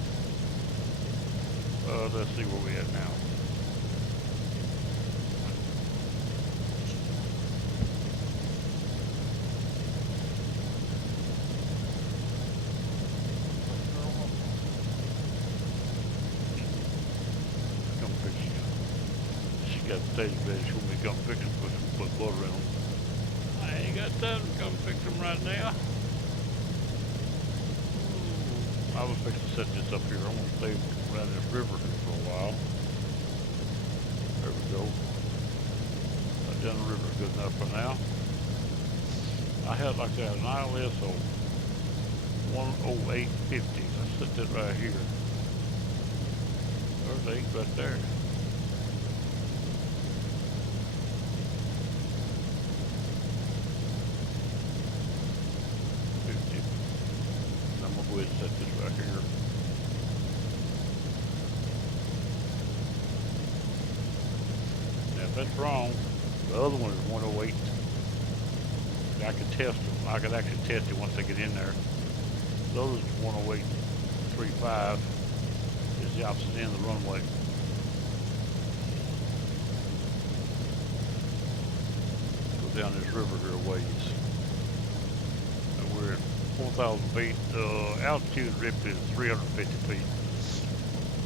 Let's see where we're at now. Potato bed, she'll me come fix them, put butter in them. I ain't got time to come fix them right now. I was fixing to set this up here. I want to stay around this river here for a while. There we go. Down the river is good enough for now. I had, like I said, an ILS of 108.50. Let's set that right here. There's the ink right there. Set this right here. Now if that's wrong, the other one is 108. I can test them. I can actually test it once I get in there. The other is 108.35. Is the opposite end of the runway. Go down this river here a ways. And we're at 4,000 feet. Altitude Ripley is 350 feet.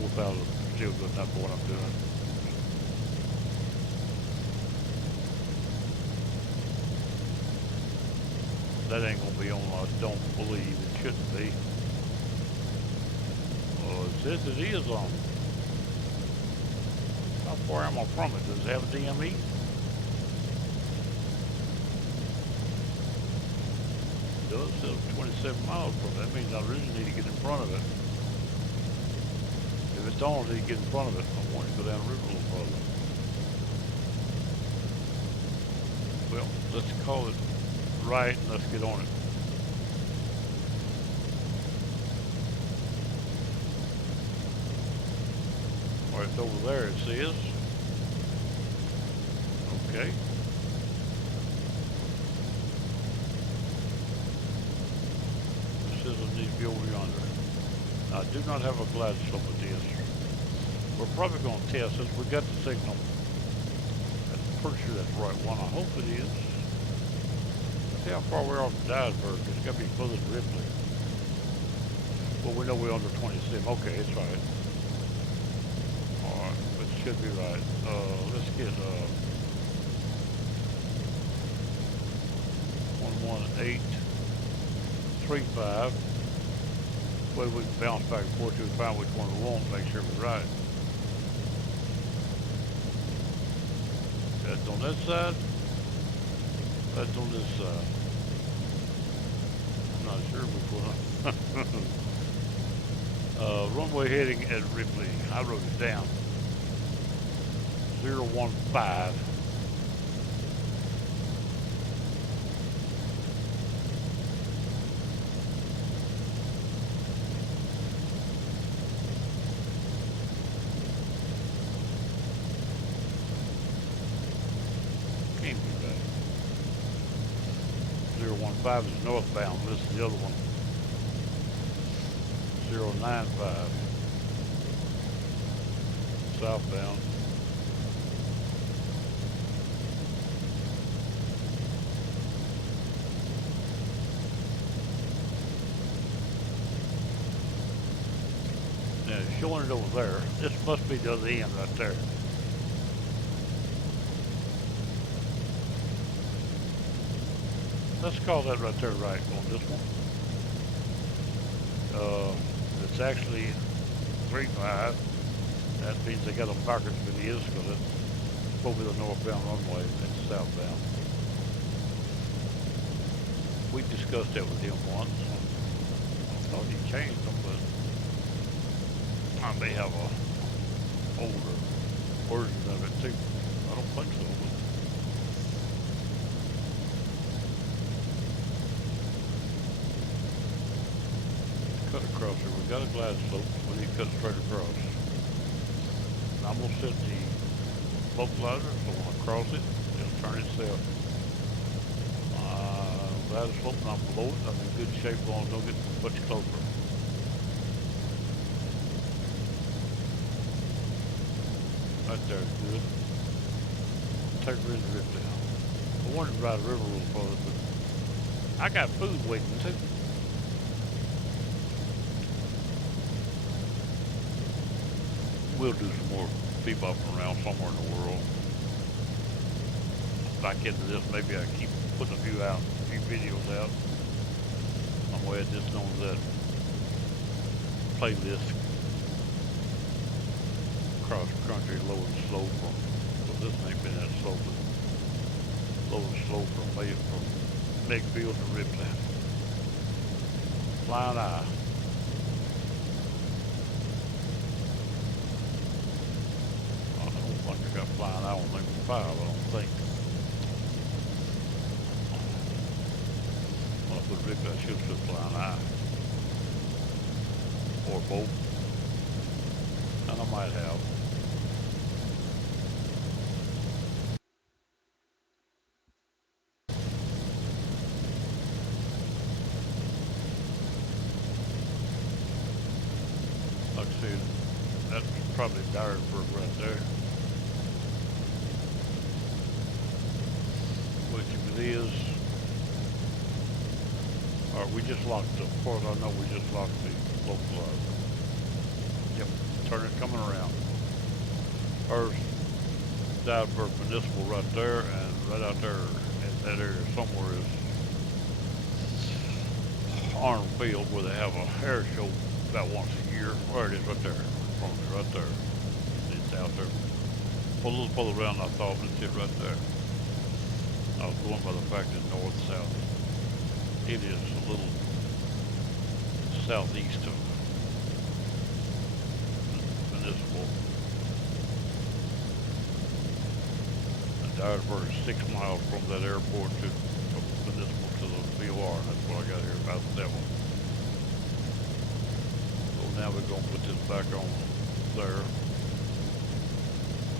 4,000 still good enough for what I'm doing. That ain't gonna be on, I don't believe. It shouldn't be. It says it is on. How far am I from it? Does it have a DME? Does, so 27 miles from it. That means I really need to get in front of it. If it's on, I need to get in front of it. I want to go down the river a little further. Well, let's call it right and let's get on it. Alright, it's over there it says. Okay. It needs to be over yonder. Now, I do not have a glide slope with this. We're probably going to test this. We got the signal. I'm pretty sure that's the right one. I hope it is. Let's see how far we're off the Dyersburg. It's got to be further than Ripley. Well, we know we're under 27. Okay, it's right. Alright, but it should be right. Let's get 118.35. Well, we can bounce back and forth to find which one we want, make sure we're right. That's on this side. That's on this side. I'm not sure which one. Runway heading at Ripley. I wrote it down. 015. Can't be right. 015 is northbound. This is the other one. 095 southbound. Now it's showing it over there. This must be the other end right there. Let's call that right there right on this one. It's actually 35. That means they got them backwards if it is, because it's supposed to be the northbound runway and it's southbound. We discussed that with him once. thought he changed them, but I may have a older version of it too. I don't think so, but cut across here. We got a glide slope, we need to cut straight across. And I'm gonna set the slope glider, so when I cross it, it'll turn itself. Glide slope, and I'm below it. I'm in good shape, as long as I don't get much closer. Right there is good. Take her in the Ripley. I wanted to ride a river a little further, but I got food waiting too. We'll do some more bebopping around somewhere in the world. Back into this, maybe I keep putting a few videos out. I'm gonna add this on that playlist. Cross country, low and slow from, well, this ain't been that slow, but low and slow from Megfield to Ripley. Flying eye. I don't think I got flying eye on number 5, I don't think. When I put Ripley, I should put flying eye. Or both. And I might have. Like I said, that's probably Dyersburg right there. Which if it is, or we just locked, as far as I know, we just locked the localizer. Yep, turn it coming around. First, Dyersburg Municipal right there, and right out there in that area somewhere is Arnold Field, where they have a air show about once a year. Where it is right there, right there. It's out there. A little further around I thought, but it's it right there. I was going by the fact that north-south. It is a little southeast of Municipal. And Dyersburg is 6 miles from that airport to Municipal to the VOR. That's what I got here, about 7. So now we're going to put this back on there,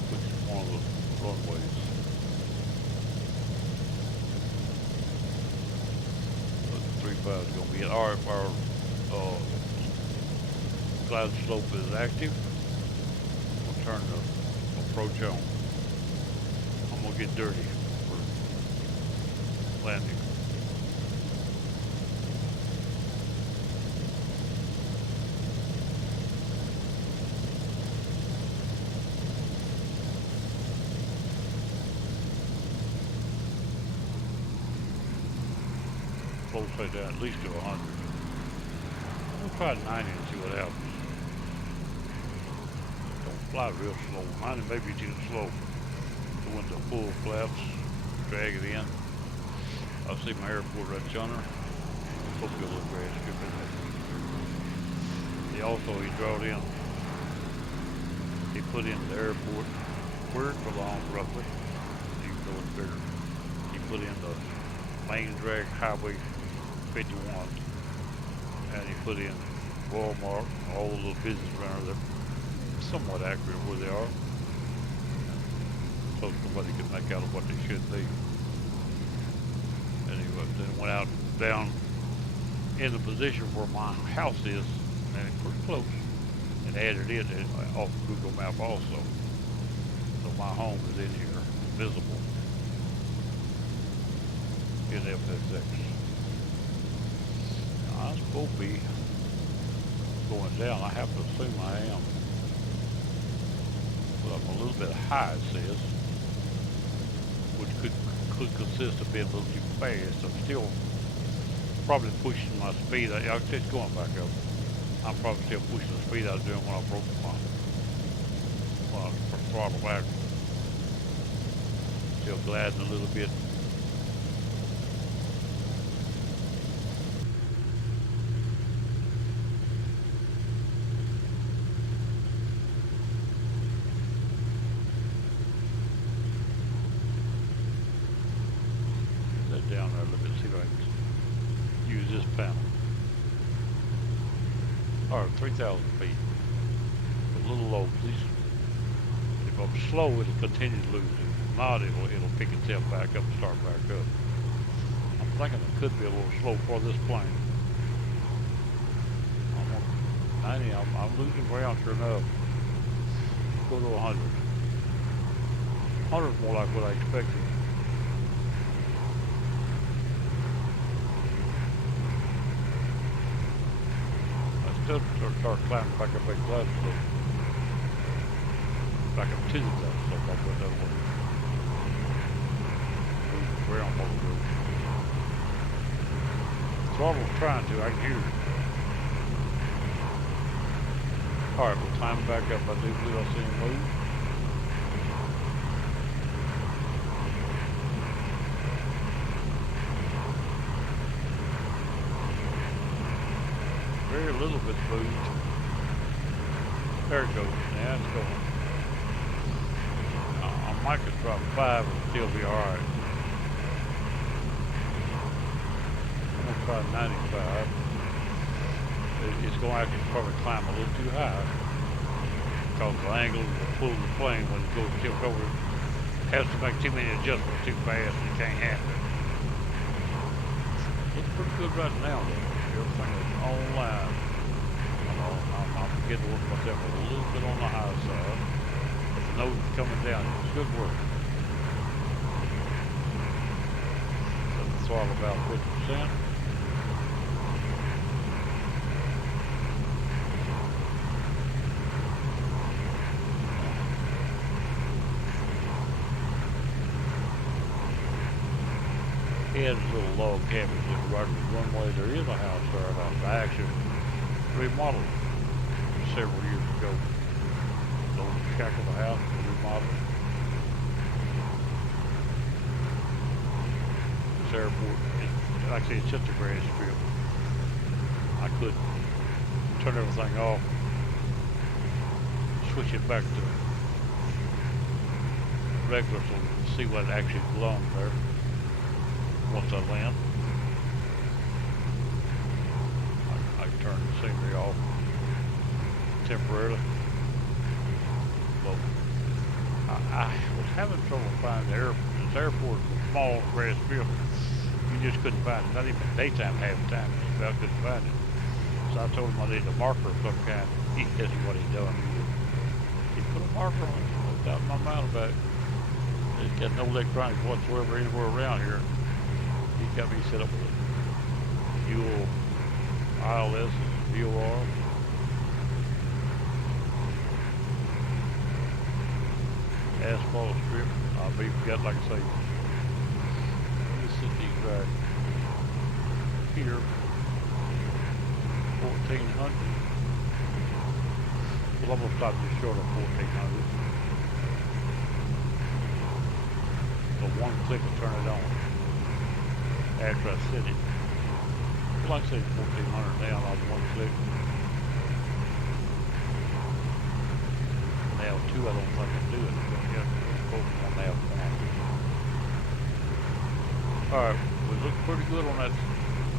which is one of the runways. But the 3.5 is going to be it. Alright, our glide slope is active. We'll turn the approach on. I'm going to get dirty for landing. Flow say down at least to 100. We'll try 90 and see what happens. Don't fly real slow. 90 may be too slow. Go into full flaps, drag it in. I see my airport right yonder. Hope you'll look very strip in there. He drawed in. He put in the airport where it belongs roughly. Even though it's bigger. He put in the main drag highway 51, and he put in Walmart, all the business around there. They're somewhat accurate where they are, so somebody can make out of what they should be. Anyway, then went out down in the position where my house is, and it's pretty close, and added it off Google Map also. So my home is in here, visible in FSX. I'm supposed to be going down. I have to assume I am. But I'm a little bit high, it says, which could consist of being a little too fast. I'm still probably pushing my speed. I'm just going back up. I'm probably still pushing the speed I was doing when I broke my throttle back. Still gliding a little bit. down there a little bit, see if I can use this panel. Or 3,000 feet. A little low, please. If I'm slow, it'll continue to lose it. If not, it'll pick itself back up and start back up. I'm thinking it could be a little slow for this plane. I'm on 90. I'm losing ground sure enough. Go to 100. 100 is more like what I expected. I still start climbing back up that glass slope. Back up to the glass slope, I'll put that way. Losing ground while we go. Throttle's trying to, I can hear it. Alright, we'll climb back up. I do believe I see him move. Very little bit moved. There it goes. Now it's going. I might could drop 5 and still be alright. I'm going to try 95. It's going to have to probably climb a little too high because the angle of the pull of the plane when it goes tilt over has to make too many adjustments too fast and it can't happen. Looks pretty good right now though. Everything is online. I'm getting to work myself a little bit on the high side. But the nose is coming down. It should work. Set the throttle about 50%. Here's a little log cabin just right on the runway. There is a house there that I actually remodeled several years ago. The old shack of a house was remodeled. This airport, like I say, it's just a grass strip. I could turn everything off, switch it back to regular so see what actually belongs there. Once I land, I can turn the scenery off temporarily. But I was having trouble finding this airport was a small grass strip. You just couldn't find it. Not even daytime half the time. Just about couldn't find it. So I told him I needed a marker of some kind. He says what he's done. He put a marker on it. No doubt in my mind about it. It's got no electronics whatsoever anywhere around here. He got me set up with a fuel ILS, VOR. Asphalt strip. I've even got, like I say, let me set these right here. 1400. Well, I'm gonna stop just short of 1400. So one click will turn it on. After I set it, well, like I say 1400 down on one click. Now 2 I don't think I can do it, but yeah, focus on now 1. Alright, we look pretty good on that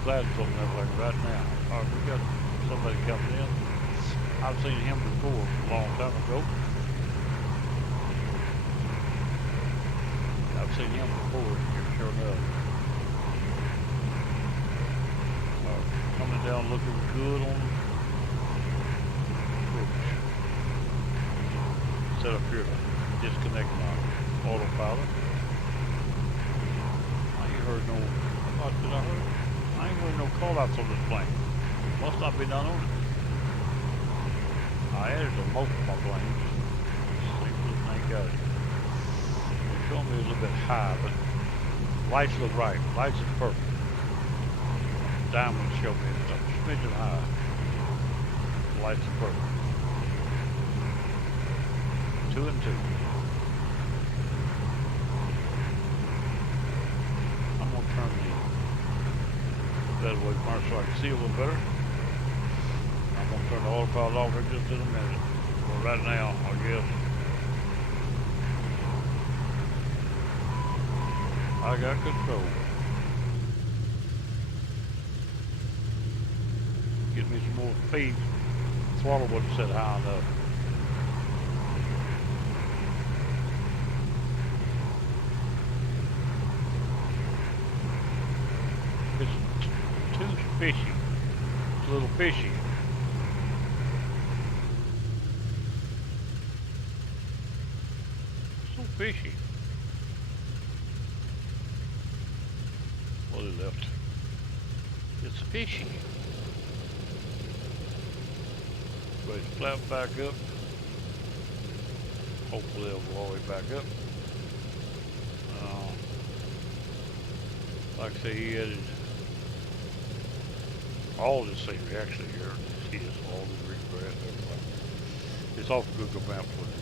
Gladstone and everything right now. Alright, we got somebody coming in. I've seen him before a long time ago. I've seen him before, sure enough. Coming down looking good on the approach. Set up here to disconnect my autopilot. I ain't heard no, what did I heard? I ain't heard no call outs on this plane. Must not be done on it. I added to most of my planes. Seems this ain't got it. It's showing me a little bit high, but lights look right. Lights is perfect. Diamond showed me it's a smidgen high. Lights are perfect. 2 and 2. I'm gonna turn that way first so I can see a little better. I'm gonna turn the autopilot off here just in a minute. But right now, I guess I got control. Get me some more feed. Throttle wasn't set high enough. It's too fishy. It's a little fishy. So fishy. Well, it left. It's fishy. Ready to flap back up. Hopefully it'll go all the way back up. Like I say, he added all this scenery actually here. See this, all the green grass, everything. It's off Google Maps what it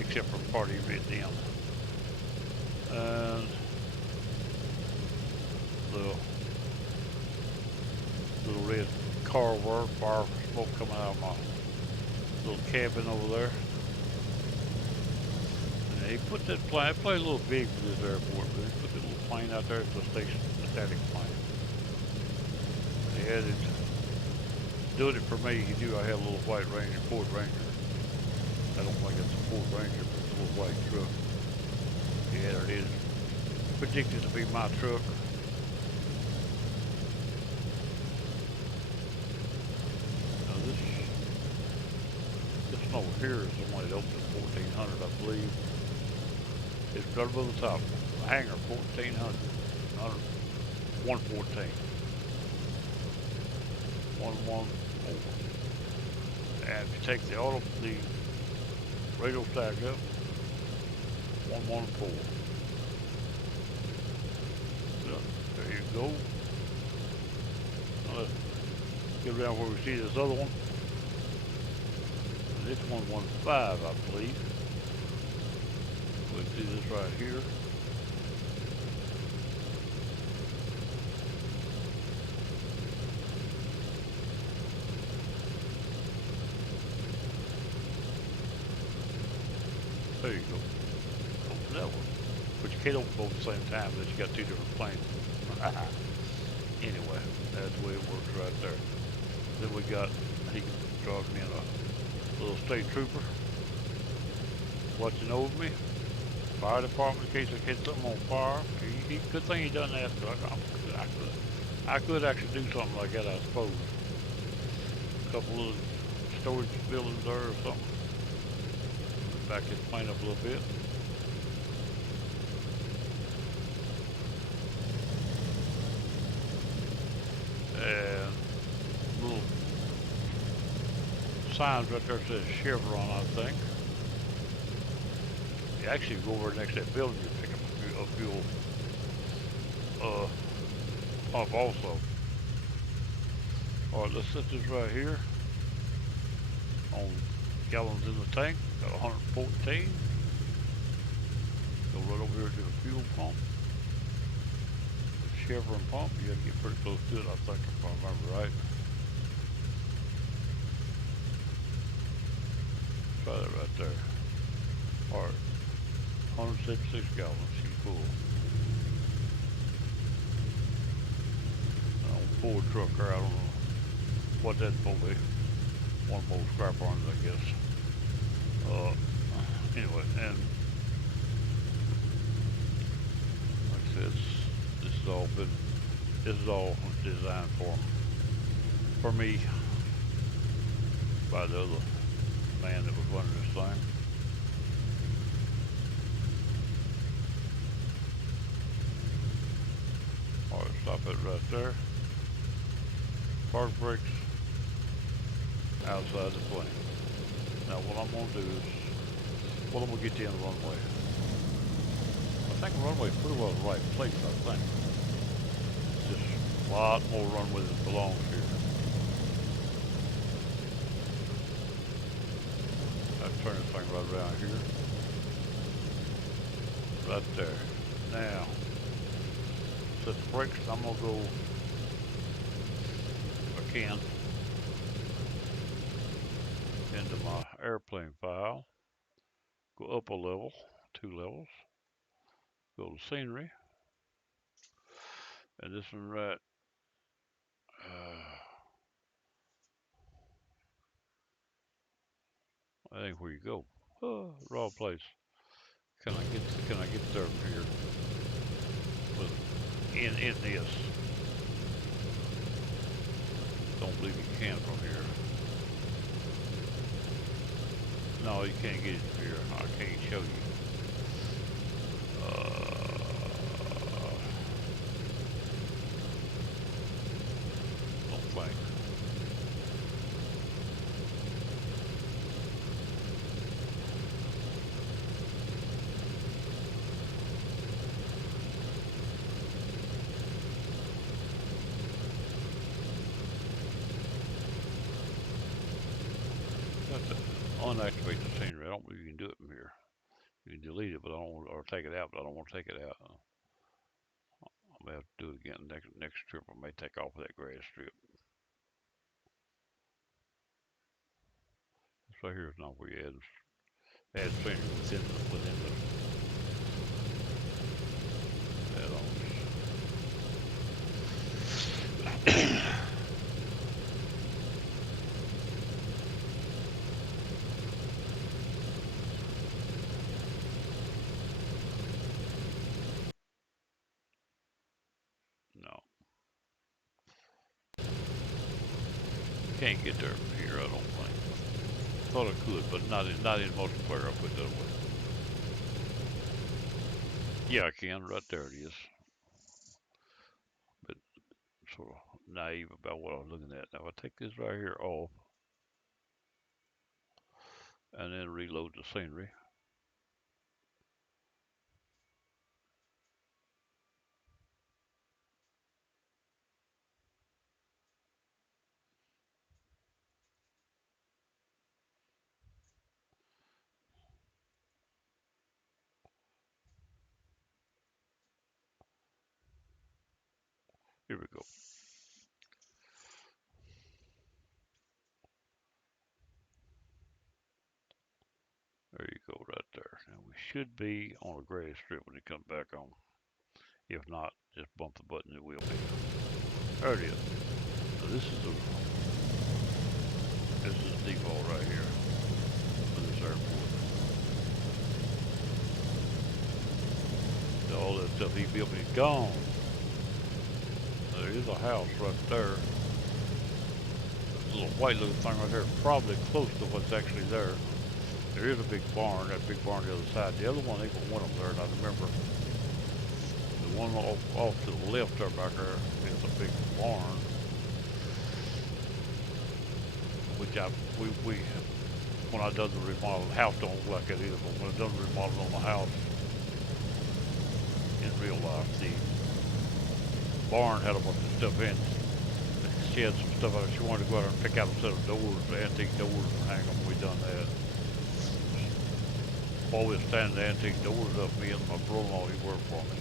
is, except for the part he written down. And the little red car work, fire smoke coming out of my little cabin over there. And he put that plane, it played a little big for this airport, but he put that little plane out there, it's a static plane. He had it, doing it for me, he knew I had a little white Ranger, Ford Ranger. I don't think it's a Ford Ranger, but it's a little white truck. He had it predicted to be my truck. Now this one over here is the one that opened at 1400, I believe. It's right above the top. Hangar 1400, 114. 114. And if you take the radio stack up, 114. So there you go. Now let's get around where we see this other one. This 115, I believe. We'll see this right here. There you go. Open that one. But you can't open both at the same time unless you got two different planes. Anyway, that's the way it works right there. Then we got, he dropped me in a little state trooper watching over me. Fire department in case I catch something on fire. Good thing he done that, because I could actually do something like that, I suppose. A couple of storage buildings there or something. Back his plane up a little bit. And little signs right there says Chevron, I think. You actually go over next to that building, you pick up a fuel pump also. Alright, let's set this right here on gallons in the tank. Got 114. Go right over here to the fuel pump. The Chevron pump, you gotta get pretty close to it, I think, if I remember right. Try that right there. Alright. 176 gallons, she's full. Ford truck there, I don't know what that's for. One of those scrap arms, I guess. Anyway, and like I said, this is all designed for me by the other man that was running this thing. Alright, stop it right there. Park brakes outside the plane. Now what I'm going to do is, well, I'm going to get you in the runway. I think the runway is pretty well in the right place, I think. Just a lot more runway that belongs here. I'll turn this thing right around here. Right there. Now, set the brakes. I'm going to go, if I can, into my airplane file. Go up a level, 2 levels. Go to scenery. And this one right, That ain't where you go. Oh, wrong place. Can I get there from here? With in this. Don't believe you can from here. No, you can't get it from here. I can't show you. Don't think. Got to unactivate the scenery. I don't believe you can do it from here. You can delete it, but I don't, or take it out, but I don't want to take it out. I may have to do it again next trip. I may take off of that grass strip. This right here is not where you add scenery within the add-ons. No, can't get there from here. I don't think. Thought I could, but not in multiplayer. I'll put that away. Yeah, I can. Right there it is. But sort of naive about what I was looking at. Now, if I take this right here off and then reload the scenery. Here we go. There you go, right there. Now we should be on a grass strip when it comes back on. If not, just bump the button. It will be. There it is. Now this is default right here for this airport. All that stuff he built is gone. There is a house right there. A little white little thing right there, probably close to what's actually there. There is a big barn, that big barn on the other side. The other one, they put one up there, and I remember the one off to the left there back there is a big barn. Which we when I done the remodel, the house don't look like that either, but when I done the remodel on the house in real life, the barn had a bunch of stuff in. She had some stuff out. She wanted to go out and pick out a set of doors, antique doors, and hang them. We done that. While we was standing the antique doors up, me and my brother-in-law, he worked for me,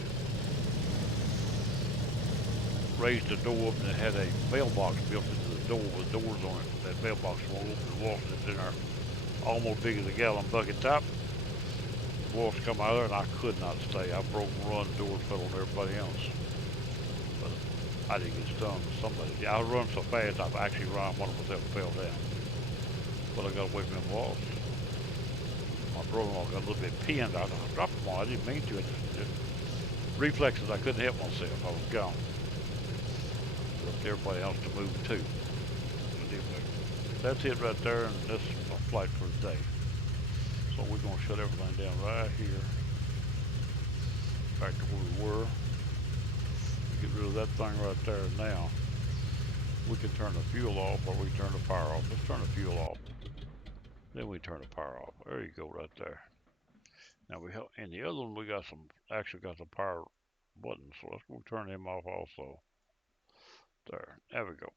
raised the door up, and it had a mailbox built into the door with doors on it. That mailbox won't open the walls that's in there, almost big as a gallon bucket top. The walls come out of there, and I could not stay. I broke and run, doors fell on everybody else. But I didn't get stung. Somebody, I run so fast, I've actually run one of myself and fell down. But I got away from them walls. My brother-in-law got a little bit pinned. I dropped them all. I didn't mean to. Just reflexes, I couldn't help myself. I was gone. Left everybody else to move too. But anyway, that's it right there, and that's my flight for the day. So we're going to shut everything down right here. Back to where we were. Get rid of that thing right there now. We can turn the fuel off, or we can turn the power off. Let's turn the fuel off. Then we turn the power off. There you go, right there. Now we have, in the other one we got actually got the power buttons, so let's go turn them off also. There we go.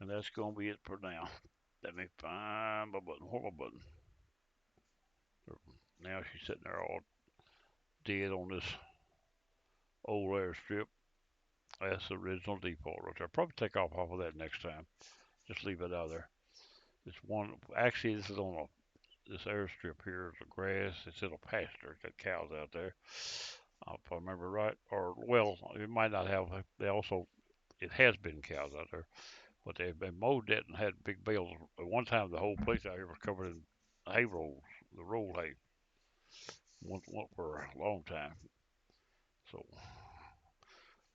And that's gonna be it for now. Let me find my button. Where's my button? Now she's sitting there all dead on this old airstrip. That's the original default right there. Probably take off of that next time. Just leave it out there. This one, actually, this is on this airstrip here is a grass. It's in a pasture. Got cows out there, if I remember right. Or well, it might not have. They also, it has been cows out there, but they've been mowed that and had big bales. At one time, the whole place out here was covered in hay rolls, the roll hay, went for a long time. So,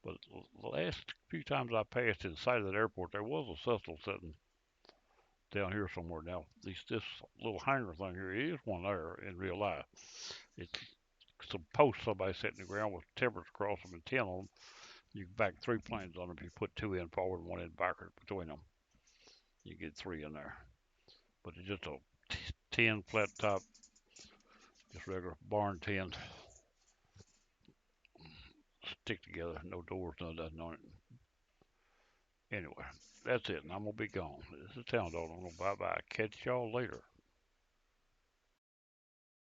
but the last few times I passed inside of that airport, there was a Cecil sitting down here somewhere. Now, this little hangar thing here is one there in real life. It's some posts somebody set in the ground with timbers across them and 10 on them. You can back 3 planes on them if you put 2 in forward and 1 in backward between them. You get 3 in there. But it's just a tin flat top, just regular barn tin, stick together, no doors, nothing on it. Anyway, that's it, and I'm gonna be gone. This is Town Dog. I'm gonna bye bye. Catch y'all later.